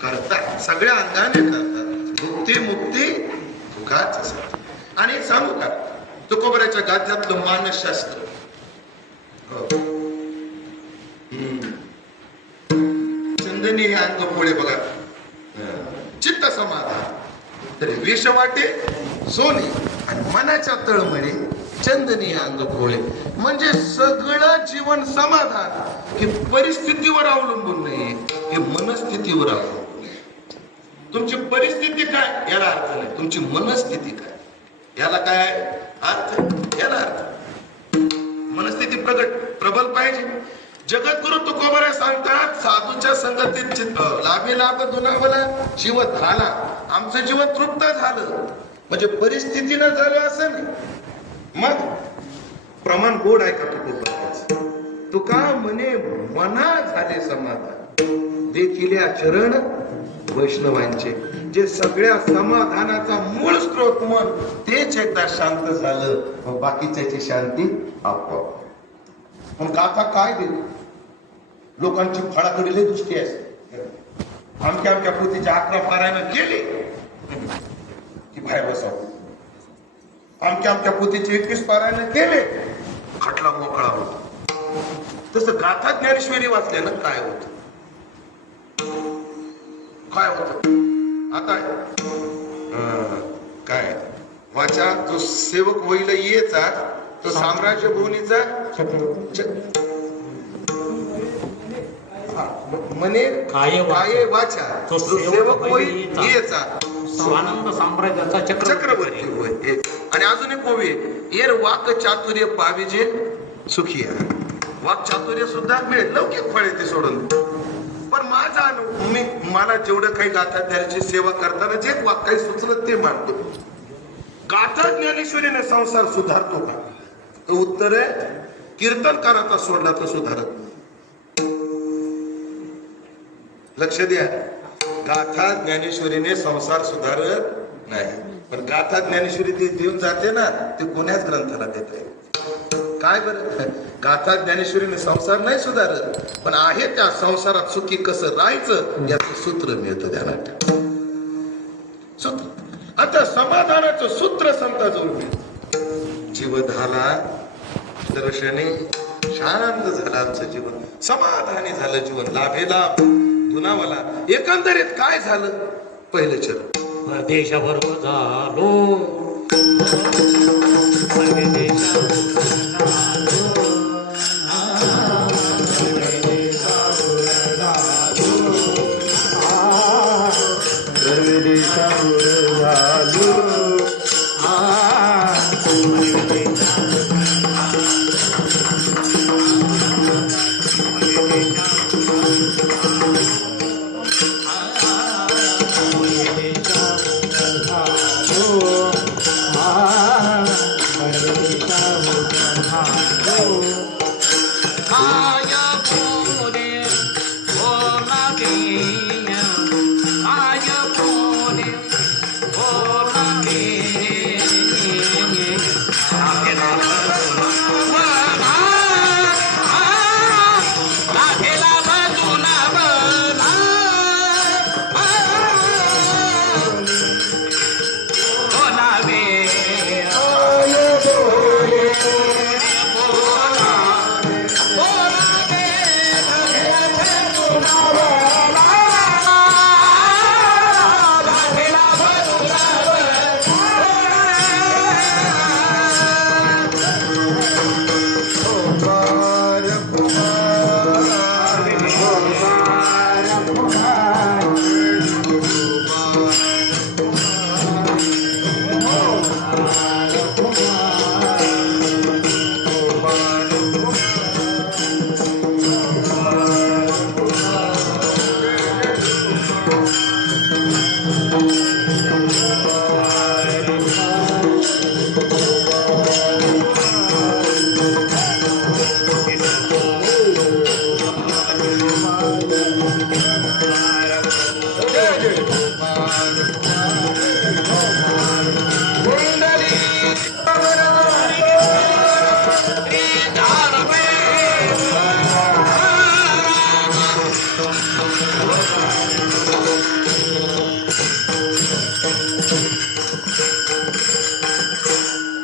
करतात सगळ्या अंगाने करतात. मुक्ती सुखाच. आणि सांगू का तुकोबऱ्याच्या गाद्यातलं मानसशास्त्र चंदनी हे अंग पोळे बघा चित्त समाधान तरी विष वाटे सोने आणि मनाच्या तळमळी चंदनी अंग पोळे. म्हणजे सगळं जीवन समाधान हे परिस्थितीवर अवलंबून नाही. हे मनस्थितीवर अवलंबून. तुमची परिस्थिती काय याला अर्थ नाही. तुमची मनस्थिती काय याला काय अर्थ? याला अर्थ. मनस्थिती प्रबल पाहिजे. जगद्गुरु तुकोबऱ्या सांगतात साधूच्या संगतीत चित्त लाभे लाभ दुनावला जीव झाला. आमचं जीवन तृप्त झालं म्हणजे परिस्थितीनं झालं असं नाही. मग प्रमाण गोड आहे का तुकोबऱ्याचं? तुका म्हणे मना झाले समाधान देखिल्या चरण वैष्णवांचे. जे सगळ्या समाधानाचा मूळ स्त्रोत मन तेच एकदा शांत झालं मग बाकीच्याची शांती आपोआप. पण गाथा काय देतो लोकांची फळाकडील दृष्टी आहे. आमच्या पोथीच्या 11 पारायण केली की बाहेर बसावं. आमच्या पोथीचे 21 पारायण केले खटला मोकळा होतो. तसं गाथा ज्ञानेश्वरी वाचल्यानं काय होत? आता काय वाचा जो सेवक होईल येचा तो साम्राज्य भूमीचा म्हणे काय वाचा तो सेवक होईल येचा स्वानंद साम्राज्याचा चक्रवर्ती होय. आणि अजून एक ओवी येर वाक चातुर्य पाविजे सुखी. वाक चातुर्य सुद्धा मिळेल लौकिक फळे ते सोडून. पण माझा मला जेवढं काही गाथा ज्ञानाची सेवा करताना जे काही सुचलं ते मानतो. गाथा ज्ञानेश्वरीने संसार सुधारतो का? तर उत्तर आहे कीर्तनकाराचा सोडला तर सुधारत नाही. लक्ष द्या. गाथा ज्ञानेश्वरीने संसार सुधारत नाही. पण गाथा ज्ञानेश्वरी ती देऊन जाते ना ते कोण्याच ग्रंथाला देत आहे. काय बरं गाथा ज्ञानेश्वरीने संसार नाही सुधारत पण आहे त्या संसारात सुखी कसं राहायचं याचं सूत्र मिळतं ध्यानात. सूत्र आता समाधानाचं सूत्र संताजवळ मिळतं. जीव झाला दर्शने शांत झालं आमचं जीवन. समाधानी झालं जीवन. लाभेला दुनावला. एकंदरीत काय झालं? पहिलं चरण देशावर झालो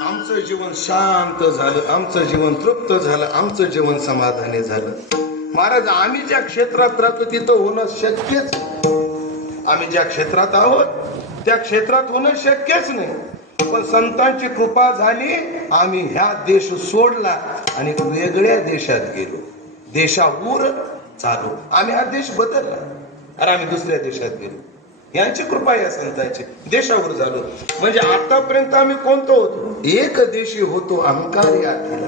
आमचं जीवन शांत झालं, आमचं जीवन तृप्त झालं, आमचं जीवन समाधानी झालं. महाराज, आम्ही ज्या क्षेत्रात राहतो तिथं होणं शक्यच नाही. आम्ही ज्या क्षेत्रात आहोत त्या क्षेत्रात होणं शक्यच नाही. पण संतांची कृपा झाली, आम्ही ह्या देश सोडला आणि वेगळ्या देशात गेलो. देशावर चालू आम्ही हा देश बदलला आणि आम्ही दुसऱ्या देशात गेलो. यांची कृपा या संतांची, देशावर झालो. म्हणजे आतापर्यंत आम्ही कोणतो होतो? एक देशी होतो, अहंकार या आतीला.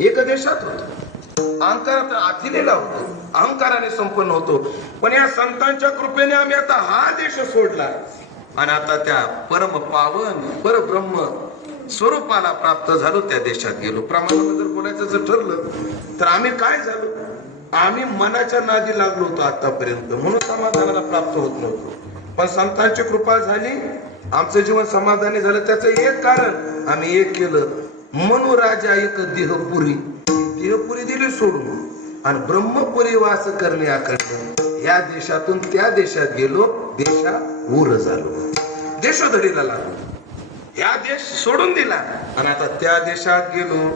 एक देशात होतो, अहंकारात आथिलेला होतो, अहंकाराने संपन्न होतो. पण या संतांच्या कृपेने आम्ही आता हा देश सोडला आणि आता त्या परम पावन परब्रह्म स्वरूपाला प्राप्त झालो, त्या देशात गेलो. प्रमाणात जर बोलायचं जर ठरलं तर आम्ही काय झालो? आम्ही मनाच्या नादी लागलो होतो आतापर्यंत, म्हणून समाधानाला प्राप्त होत नव्हतो. पण संतांची कृपा झाली, आमचं जीवन समाधानी झालं. त्याचं एक कारण आम्ही एक केलं, मनोराजा एक देहपुरी. देहपुरी दिली सोडून आणि ब्रह्मपुरी वास करणे आखडलं. या देशातून त्या देशात गेलो, देशावर झालो, देशोधडीला लागलो. या देश सोडून दिला आणि आता त्या देशात गेलो,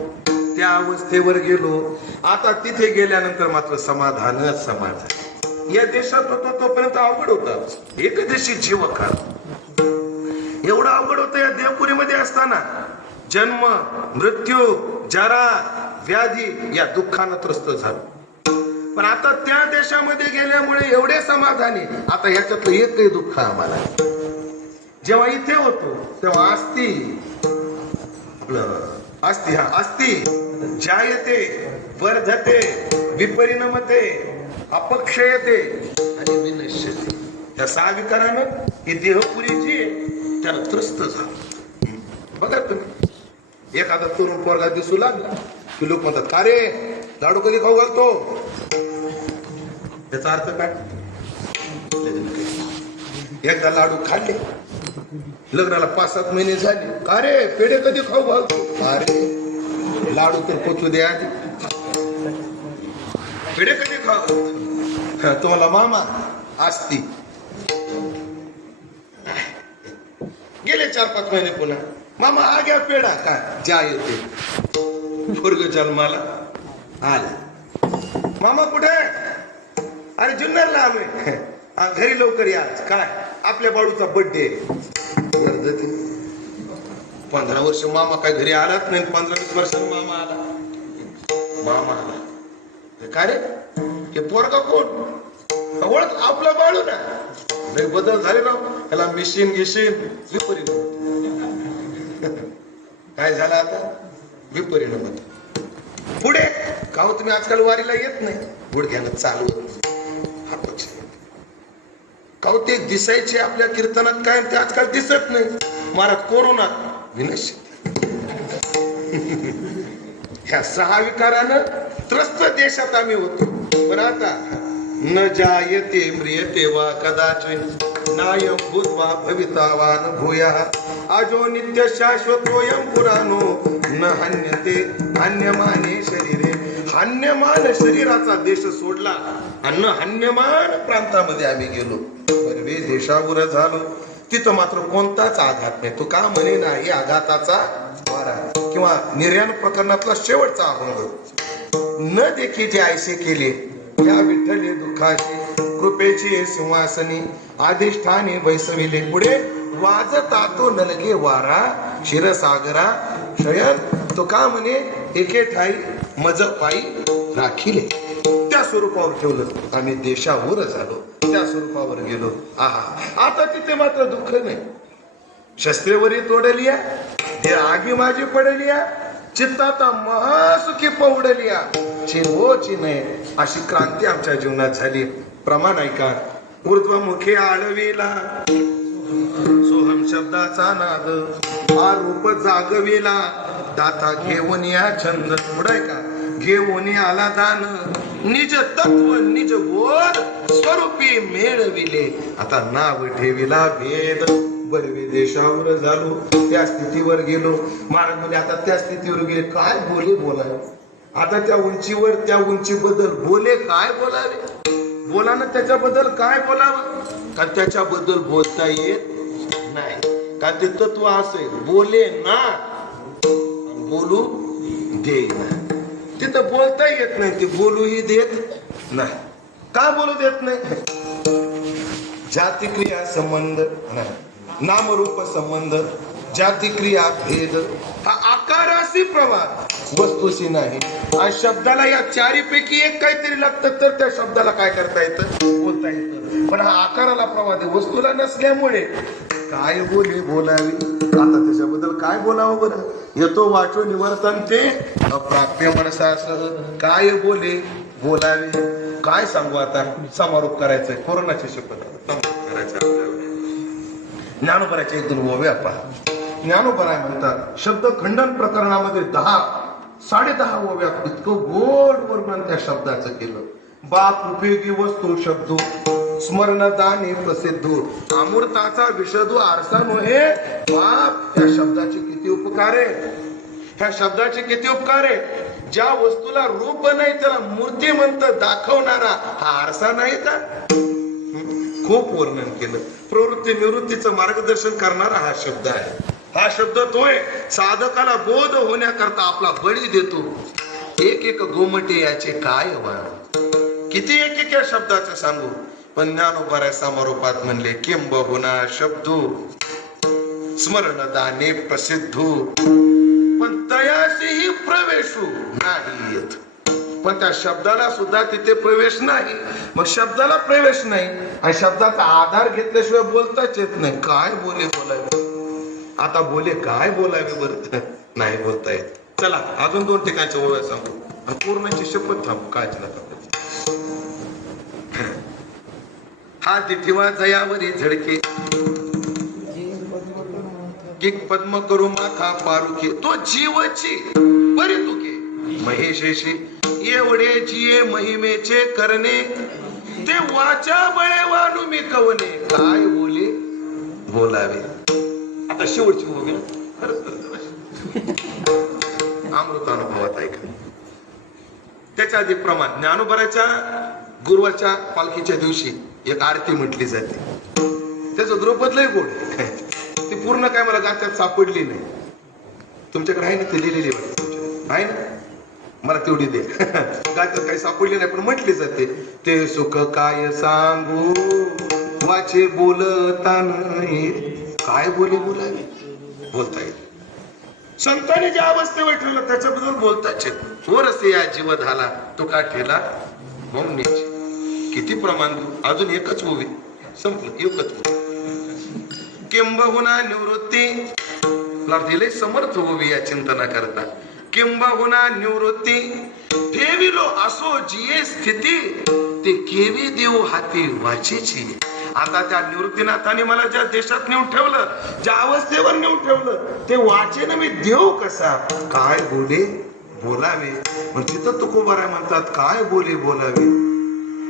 त्या अवस्थेवर गेलो. आता तिथे गेल्यानंतर मात्र समाधानच समाधान. या देशात होतो तोपर्यंत अवघड होता, एक देशी जीव काळ एवढं अवघड होतं. या देवपुरीमध्ये असताना जन्म, मृत्यू, जरा, व्याधी या दुःखानं त्रस्त झालो. पण आता त्या देशामध्ये गेल्यामुळे एवढे समाधानी, आता ह्याच्यातलं एकही दुःख आम्हाला. जेव्हा इथे होतो तेव्हा अस्ति जायते वर्धते विपरिणमते अपक्षयते आणि विनश्यते. या सहा विकारानं ही देहपुरी जी आहे त्याला त्रस्त झालं. बघा तुम्ही, एखादा तरुण पोरगा दिसू लागला की लोक म्हणतात, का रे लाडू कधी खाऊ घालतो? त्याचा अर्थ काय? एकदा लाडू खाल्ले, लग्नाला 5-7 महिने झाले, का रे पेढे कधी खाऊ घालतो? अरे लाडू तर पोचू द्या आधी, पेढे कधी खाऊ? तुम्हाला मामा असती. गेले 4-5 महिने पुन्हा, मामा आ गया पेढा. का ज्या येते फुर्ग जन्माला आला. मामा कुठे? अरे जुन्नरला आलोय. घरी लवकर या, काय आपल्या बाळूचा बर्थडे. 15 वर्ष मामा काय घरी आलाच नाही. 15-20 वर्षांनी मामा आला. मामा आला, काय रे हे पोरगा कोण? ओळख आपला बाळू ना. लय बदल झाले राव, त्याला मिशीन गिशीन विपरीत. काय झालं आता? विपरिणाम. पुढे का हो तुम्ही आजकाल वारीला येत नाही? गुडघ्यानं चालू हा पक्ष. का हो ते दिसायचे आपल्या कीर्तनात काय, ते आजकाल दिसत नाही. महाराज कोरोना विनश्य. ह्या 6 विकारानं त्रस्त देशात आम्ही होतो. पण आता न जायते म्रियते वा कदाचित नायम भूत्वा भवितावान भूयः आजो नित्य शाश्वतोयम पुराणो न हन्यते हन्यमाने शरीरे. हन्यमान शरीराचा देश सोडला आणि हन्यमान प्रांतामध्ये आम्ही गेलो, परवे देशावर झालो. तिथं मात्र कोणताच आघात नाही. तो का म्हणे नाही आघाताचा वारा किंवा निर्याण प्रकरणातला शेवटचा अभंग. न देखी जे ऐसे केले या विठ्ठले दुःखाचे कृपेची सिंहासनी अधिष्ठाने बैसविले. पुढे वाजता तो नलगे वारा क्षीरसागरा शयन. तो का म्हणे एके ठाई मज पायी राखिले. त्या स्वरूपावर ठेवलं. आम्ही देशावर झालो, त्या स्वरूपावर गेलो. आहा, आता तिथे मात्र दुःख नाही. शस्त्रेवरी तोडलिया, हे आगी माझी पडलिया, चित्ताता महासुखी पौडलिया, चिन्होची नाही. अशी क्रांती आमच्या जीवनात झाली. प्रमाण ऐका. ऊर्ध्वमुखे आळविला सोहम शब्दाचा नाद, आरूप जागविला दाता घेऊन या छंद. पुढे का घेऊन आला दान, निज तत्व निज बोध स्वरूपी मेळविले. आता नाव ठेविला भेद. बरवे देशावर झालो, त्या स्थितीवर गेलो. महाराज म्हणजे आता त्या स्थितीवर गेले. काय बोलाय आता त्या उंचीवर त्या उंचीबद्दल बोले काय बोलावे, बोलानं त्याच्याबद्दल काय बोलावं, का त्याच्याबद्दल बोलता येत नाही. का ते तत्व असे बोले ना बोलू दे ना, तिथं बोलता येत नाही, ते बोलूही देत नाही. का बोलू देत नाही? जाती क्रिया संबंध, नामरूप संबंध, जाती क्रिया भेद हा आकाराशी प्रवाद वस्तूशी नाही. आणि शब्दाला या चारीपैकी एक काहीतरी लागतं तर त्या शब्दाला काय करता येतं, बोलता येतं. पण हा आकाराला प्रवाद आहे, वस्तूला नसल्यामुळे काय बोले बोलावी. आता त्याच्याबद्दल काय बोलावं बरं? येतो वाचो निवर्तन ते अप्राप्य मनसास, काय बोले बोलावे. काय सांगू आता, समारोप करायचंय, कोरोनाची शपथ ज्ञानोबराचे एक दोन ओव्या पहा. ज्ञानोबराय म्हणतात शब्द खंडन प्रकरणामध्ये 10-10.5 ओव्यात इतकं गोड वर्णन त्या शब्दाचं केलं. बाप उपयोगी वस्तू शब्दो स्मरणदानी प्रसिद्धो, अमृताचा विषदो आरसा नोहे. बाप, या शब्दाचे किती उपकार आहे, ह्या शब्दाचे किती उपकार आहे. ज्या वस्तूला रूप नाही त्याला मूर्तिमंत दाखवणारा हा आरसा नाही का. खूप वर्णन केलं. प्रवृत्ती निवृत्तीचं मार्गदर्शन करणारा हा शब्द आहे. हा शब्द तोय साधकाला बोध होण्याकरता आपला बळी देतो. एक एक गोमटे याचे काय वाण, किती एक एक या शब्दाचं सांगू. पण ज्ञानोबराय समारोपात म्हणले किंबहुना शब्दो स्मरणदाने प्रसिद्धो, पण तयाशीही प्रवेशू नाही येत. पण त्या शब्दाला सुद्धा तिथे प्रवेश नाही. मग शब्दाला प्रवेश नाही आणि शब्दाचा आधार घेतल्याशिवाय बोलताच येत नाही. काय बोले बोलावे, आता बोले काय बोलावे बरं, नाही बोलता येत. चला अजून 2 ठिकाणच्या ओव्या सांगू आणि पूर्णाची शपथ थांबू. काय नका हा दिठिवा जयावरी झडके, की पद्म करू माथा पारुके, तो जीवची बरी तुके महेशेशी एवढे जिये महिमेचे करणे, ते वाचा बळे वानू मी कवने. काय बोले बोलावे. आता शेवटची ओवी अमृतानुभवात ऐका. त्याच्या आधी प्रमाण ज्ञानोबराच्या गुरुवाच्या पालखीच्या दिवशी एक आरती म्हटली जाते. त्याचं द्रौपदलंही गोड ती पूर्ण काय मला गाच्यात सापडली नाही. तुमच्याकडे आहे ना ते लिहिलेली आहे ना, मला तेवढी दे. गाच्यात काही सापडली नाही पण म्हटली जाते. ते सुख काय सांगू वाचे बोलता नाही. काय बोले बोलावे, बोलता येत. संतांनी ज्या अवस्थेवर ठेवलं त्याच्याबद्दल बोलताच येत. वरसे या जीव झाला तो का ठेला मौनेची. किती प्रमाण. अजून एकच ओवी संपलं. एकच किंबहुना निवृत्ती दिले समर्थ ओवी या चिंतना करता. किंबहुना निवृत्ती ठेविलो असो जिये स्थिती, ते केवी देऊ हाती वाचेची. आता त्या निवृत्तीनाथाने मला ज्या देशात नेऊन ठेवलं, ज्या अवस्थेवर नेऊन ठेवलं, ते वाचेन मी देऊ कसा. काय बोले बोलावे. तिथं तुकोबाराय म्हणतात काय बोले बोलावे.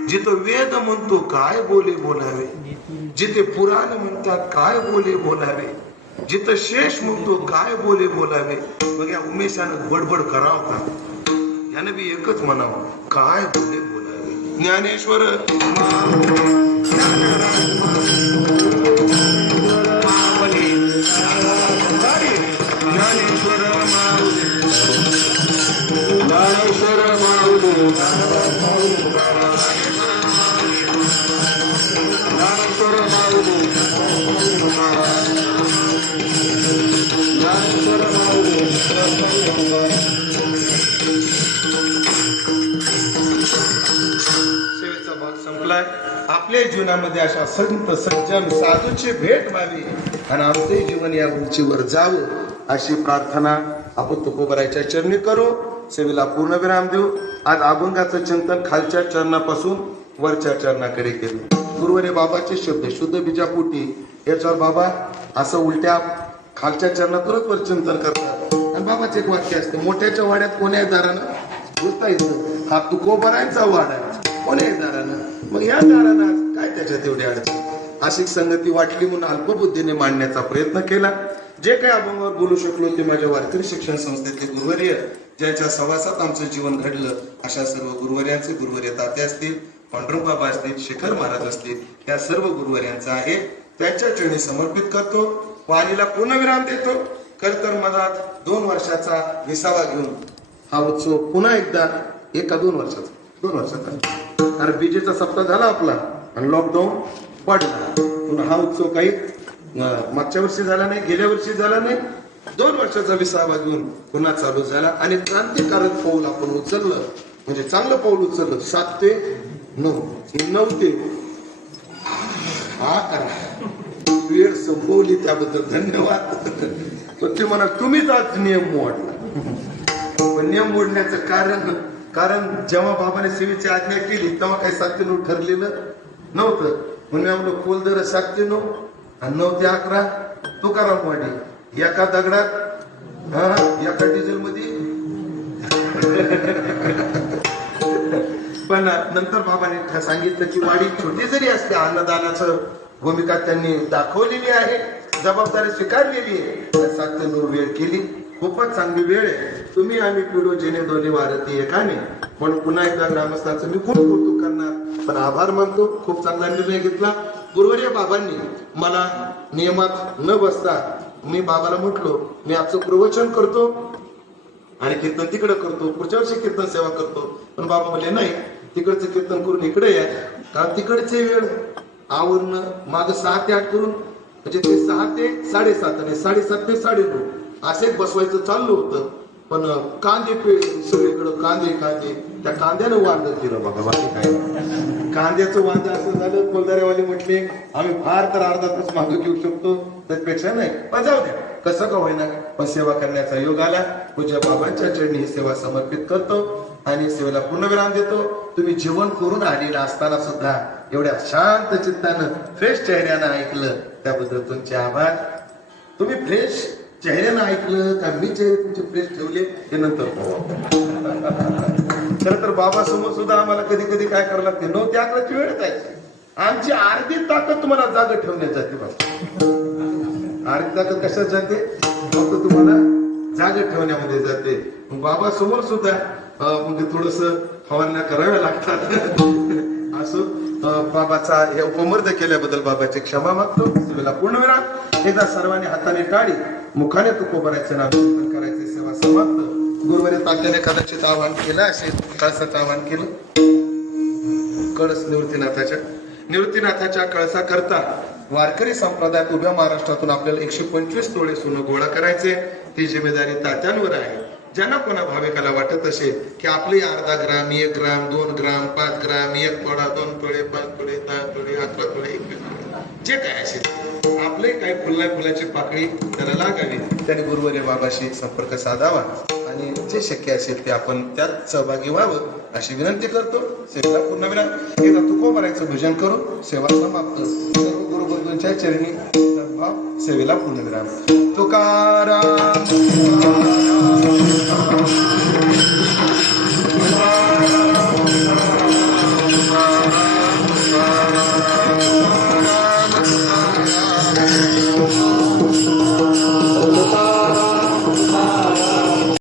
जिथं वेद म्हणतो काय बोले बोलावे, जिथे पुराण म्हणतात काय बोले बोलावे, जिथं शेष म्हणतो काय बोले बोलावे. मग या उमेशानं बडबड करावं का, यानं बी एकच म्हणावं काय बोले बोलावे. ज्ञानेश्वर सेवेचा भाग संपलाय. आपल्या जीवनामध्ये अशा संत सज्जन साधूची भेट व्हावी आणि आमचे जीवन या उंचीवर जावं अशी प्रार्थना आपण तुकोबारायच्या चरणी करू. सेवेला पूर्ण विराम देऊ. आज अभंगाचं चिंतन खालच्या चरणापासून वरच्या चरणाकडे केलं. गुरुवारी बाबाचे शब्द शुद्ध बीजापोटी याच्यावर बाबा असं उलट्या खालच्या चरणातूनच वर चिंतन करतात. आणि बाबाचे एक वाक्य असते, मोठ्याच्या वाड्यात कोण्याही दारानं बोलता येतं. हा तुकोबारायचा वाडा कोण्याही दारानं. मग या दारानं काय त्याच्यात एवढी अडचण. अशी संगती वाटली म्हणून अल्पबुद्धीने मांडण्याचा प्रयत्न केला. जे काही अभंगावर बोलू शकलो ते माझ्या वारकरी शिक्षण संस्थेतले गुरुवर्य ज्यांच्या सहवासात आमचं जीवन घडलं अशा सर्व गुरुवर्यांचे गुरुवर्य ताते असतील, पांडुरंग बाबा असतील, शेखर महाराज असतील, या सर्व गुरुवर्यांचा आहे त्यांच्या चरणी समर्पित करतो. वाणीला पूर्णविराम देतो. खरतर मधात 2 वर्षाचा विसावा घेऊन हा उत्सव पुन्हा एकदा 1 का 2 वर्षाचा कारण बीजेचा सप्ताह झाला आपला आणि लॉकडाऊन पडला. पुन्हा हा उत्सव काही मागच्या वर्षी झाला नाही, गेल्या वर्षी झाला नाही, 2 वर्षाचा विसावा घेऊन पुन्हा चालू झाला आणि क्रांतिकारक पाऊल आपण उचललं, म्हणजे चांगलं पाऊल उचललं. 7 ते 9 9 ते हा करा वेळ संपवली त्याबद्दल धन्यवाद. पण ते म्हणा तुम्हीच आज नियम मोडला. पण नियम मोडण्याचं कारण जेव्हा बाबाने सेवेची आज्ञा केली तेव्हा काही 7 ते 9 ठरलेलं नव्हतं. म्हणून आम्हाला खोल दर 7 ते 9 आणि 9 ते 11 तुकाराम वाडी एका दगडात एका डिझेल मध्ये. पण नंतर बाबाने सांगितलं की वाडी छोटी जरी असते अन्नदानाचं भूमिका त्यांनी दाखवलेली आहे, जबाबदारी स्वीकारलेली आहे. 7 ते 9 वेळ केली. खूपच चांगली वेळ आहे. तुम्ही आम्ही पिढो जेणे दोन्ही वारती एकाने. पण पुन्हा एकदा ग्रामस्थांचं मी खूप कौतुक करणार, पण आभार मानतो. खूप चांगला निर्णय घेतला गुरुवर्य बाबांनी. मला नियमात न बसता मी बाबाला म्हटलो मी आजचं प्रवचन करतो आणि कीर्तन तिकडे करतो, पुढच्या वर्षी कीर्तन सेवा करतो. पण बाबा म्हणले नाही, तिकडचं कीर्तन करून इकडे या, कारण तिकडचे वेळ आवरणं माग 6 ते 8 करून म्हणजे ते 6 ते 7:30 आणि 7:30 ते 9:30 असे बसवायचं चाललं होतं. पण कांदे सगळीकडं कांदे त्या कांद्यानं वांद केलं बघा. बाकी काय कांद्याचं वांद असं झालं. कोलदारेवाले म्हटले आम्ही फार तर अर्धा तास मागं घेऊ शकतो, त्यापेक्षा नाही, पण जाऊ द्या कसं का होईना. पण सेवा करण्याचा योग आला. पूज्य बाबांच्या चरणी ही सेवा समर्पित करतो आणि सेवेला पूर्णविराम देतो. तुम्ही जीवन करून आलेला असताना सुद्धा एवढ्या शांत चित्तानं फ्रेश चेहऱ्यानं ऐकलं त्याबद्दल तुमचे आभार. तुम्ही फ्रेश चेहऱ्यानं ऐकलं का मी चेहरे तुमचे फ्रेश ठेवले हे नंतर खरं तर बाबा समोर सुद्धा आम्हाला कधी कधी काय करावं लागते 9 ते 11ची वेळ जायची. आमची अर्धी ताकद तुम्हाला जागा ठेवण्यात जाते. बघा अर्धी ताकद कशात जाते? फक्त तुम्हाला जागा ठेवण्यामध्ये जाते. बाबा समोर सुद्धा म्हणजे थोडस फवारण्या कराव्या लागतात. असं बाबाचा हे उपमर्द केल्याबद्दल बाबाची क्षमा मागतो. सेवेला पूर्णविराम. एकदा सर्वांनी हाताने टाळी मुखाने तुकोबरायचं नाव करायचे. सेवा समाप्त. गुरुवारी तात्याने कदाचित आवाहन केलं असेल, कळसाचं आवाहन केलं. कळस निवृत्तीनाथाच्या कळसा करता वारकरी संप्रदायात उभ्या महाराष्ट्रातून आपल्याला 125 तोळे सोनं गोळा करायचे. ती जिम्मेदारी तात्यांवर आहे. ज्यांना कोणा भाविकाला वाटत असेल की आपले अर्धा ग्राम, 1 ग्राम, 2 ग्राम, 5 ग्राम, 1 तोळा, 2 तोळे, 5 तोळे, 10 तोळे, 11 तोळे, 21 तोळे, जे काय असेल आपले काही फुलाची पाकळी त्याला लागावी, त्याने गुरुवर्य बाबाशी संपर्क साधावा आणि जे शक्य असेल ते आपण त्यात सहभागी व्हावं अशी विनंती करतो. सेवेला पूर्णविराम. एकदा तुकोबरायचं भजन करून सेवा समाप्त. सर्व गुरुबंधूंच्या चरणी भाव. सेवेला पूर्णविराम. तुकाराम.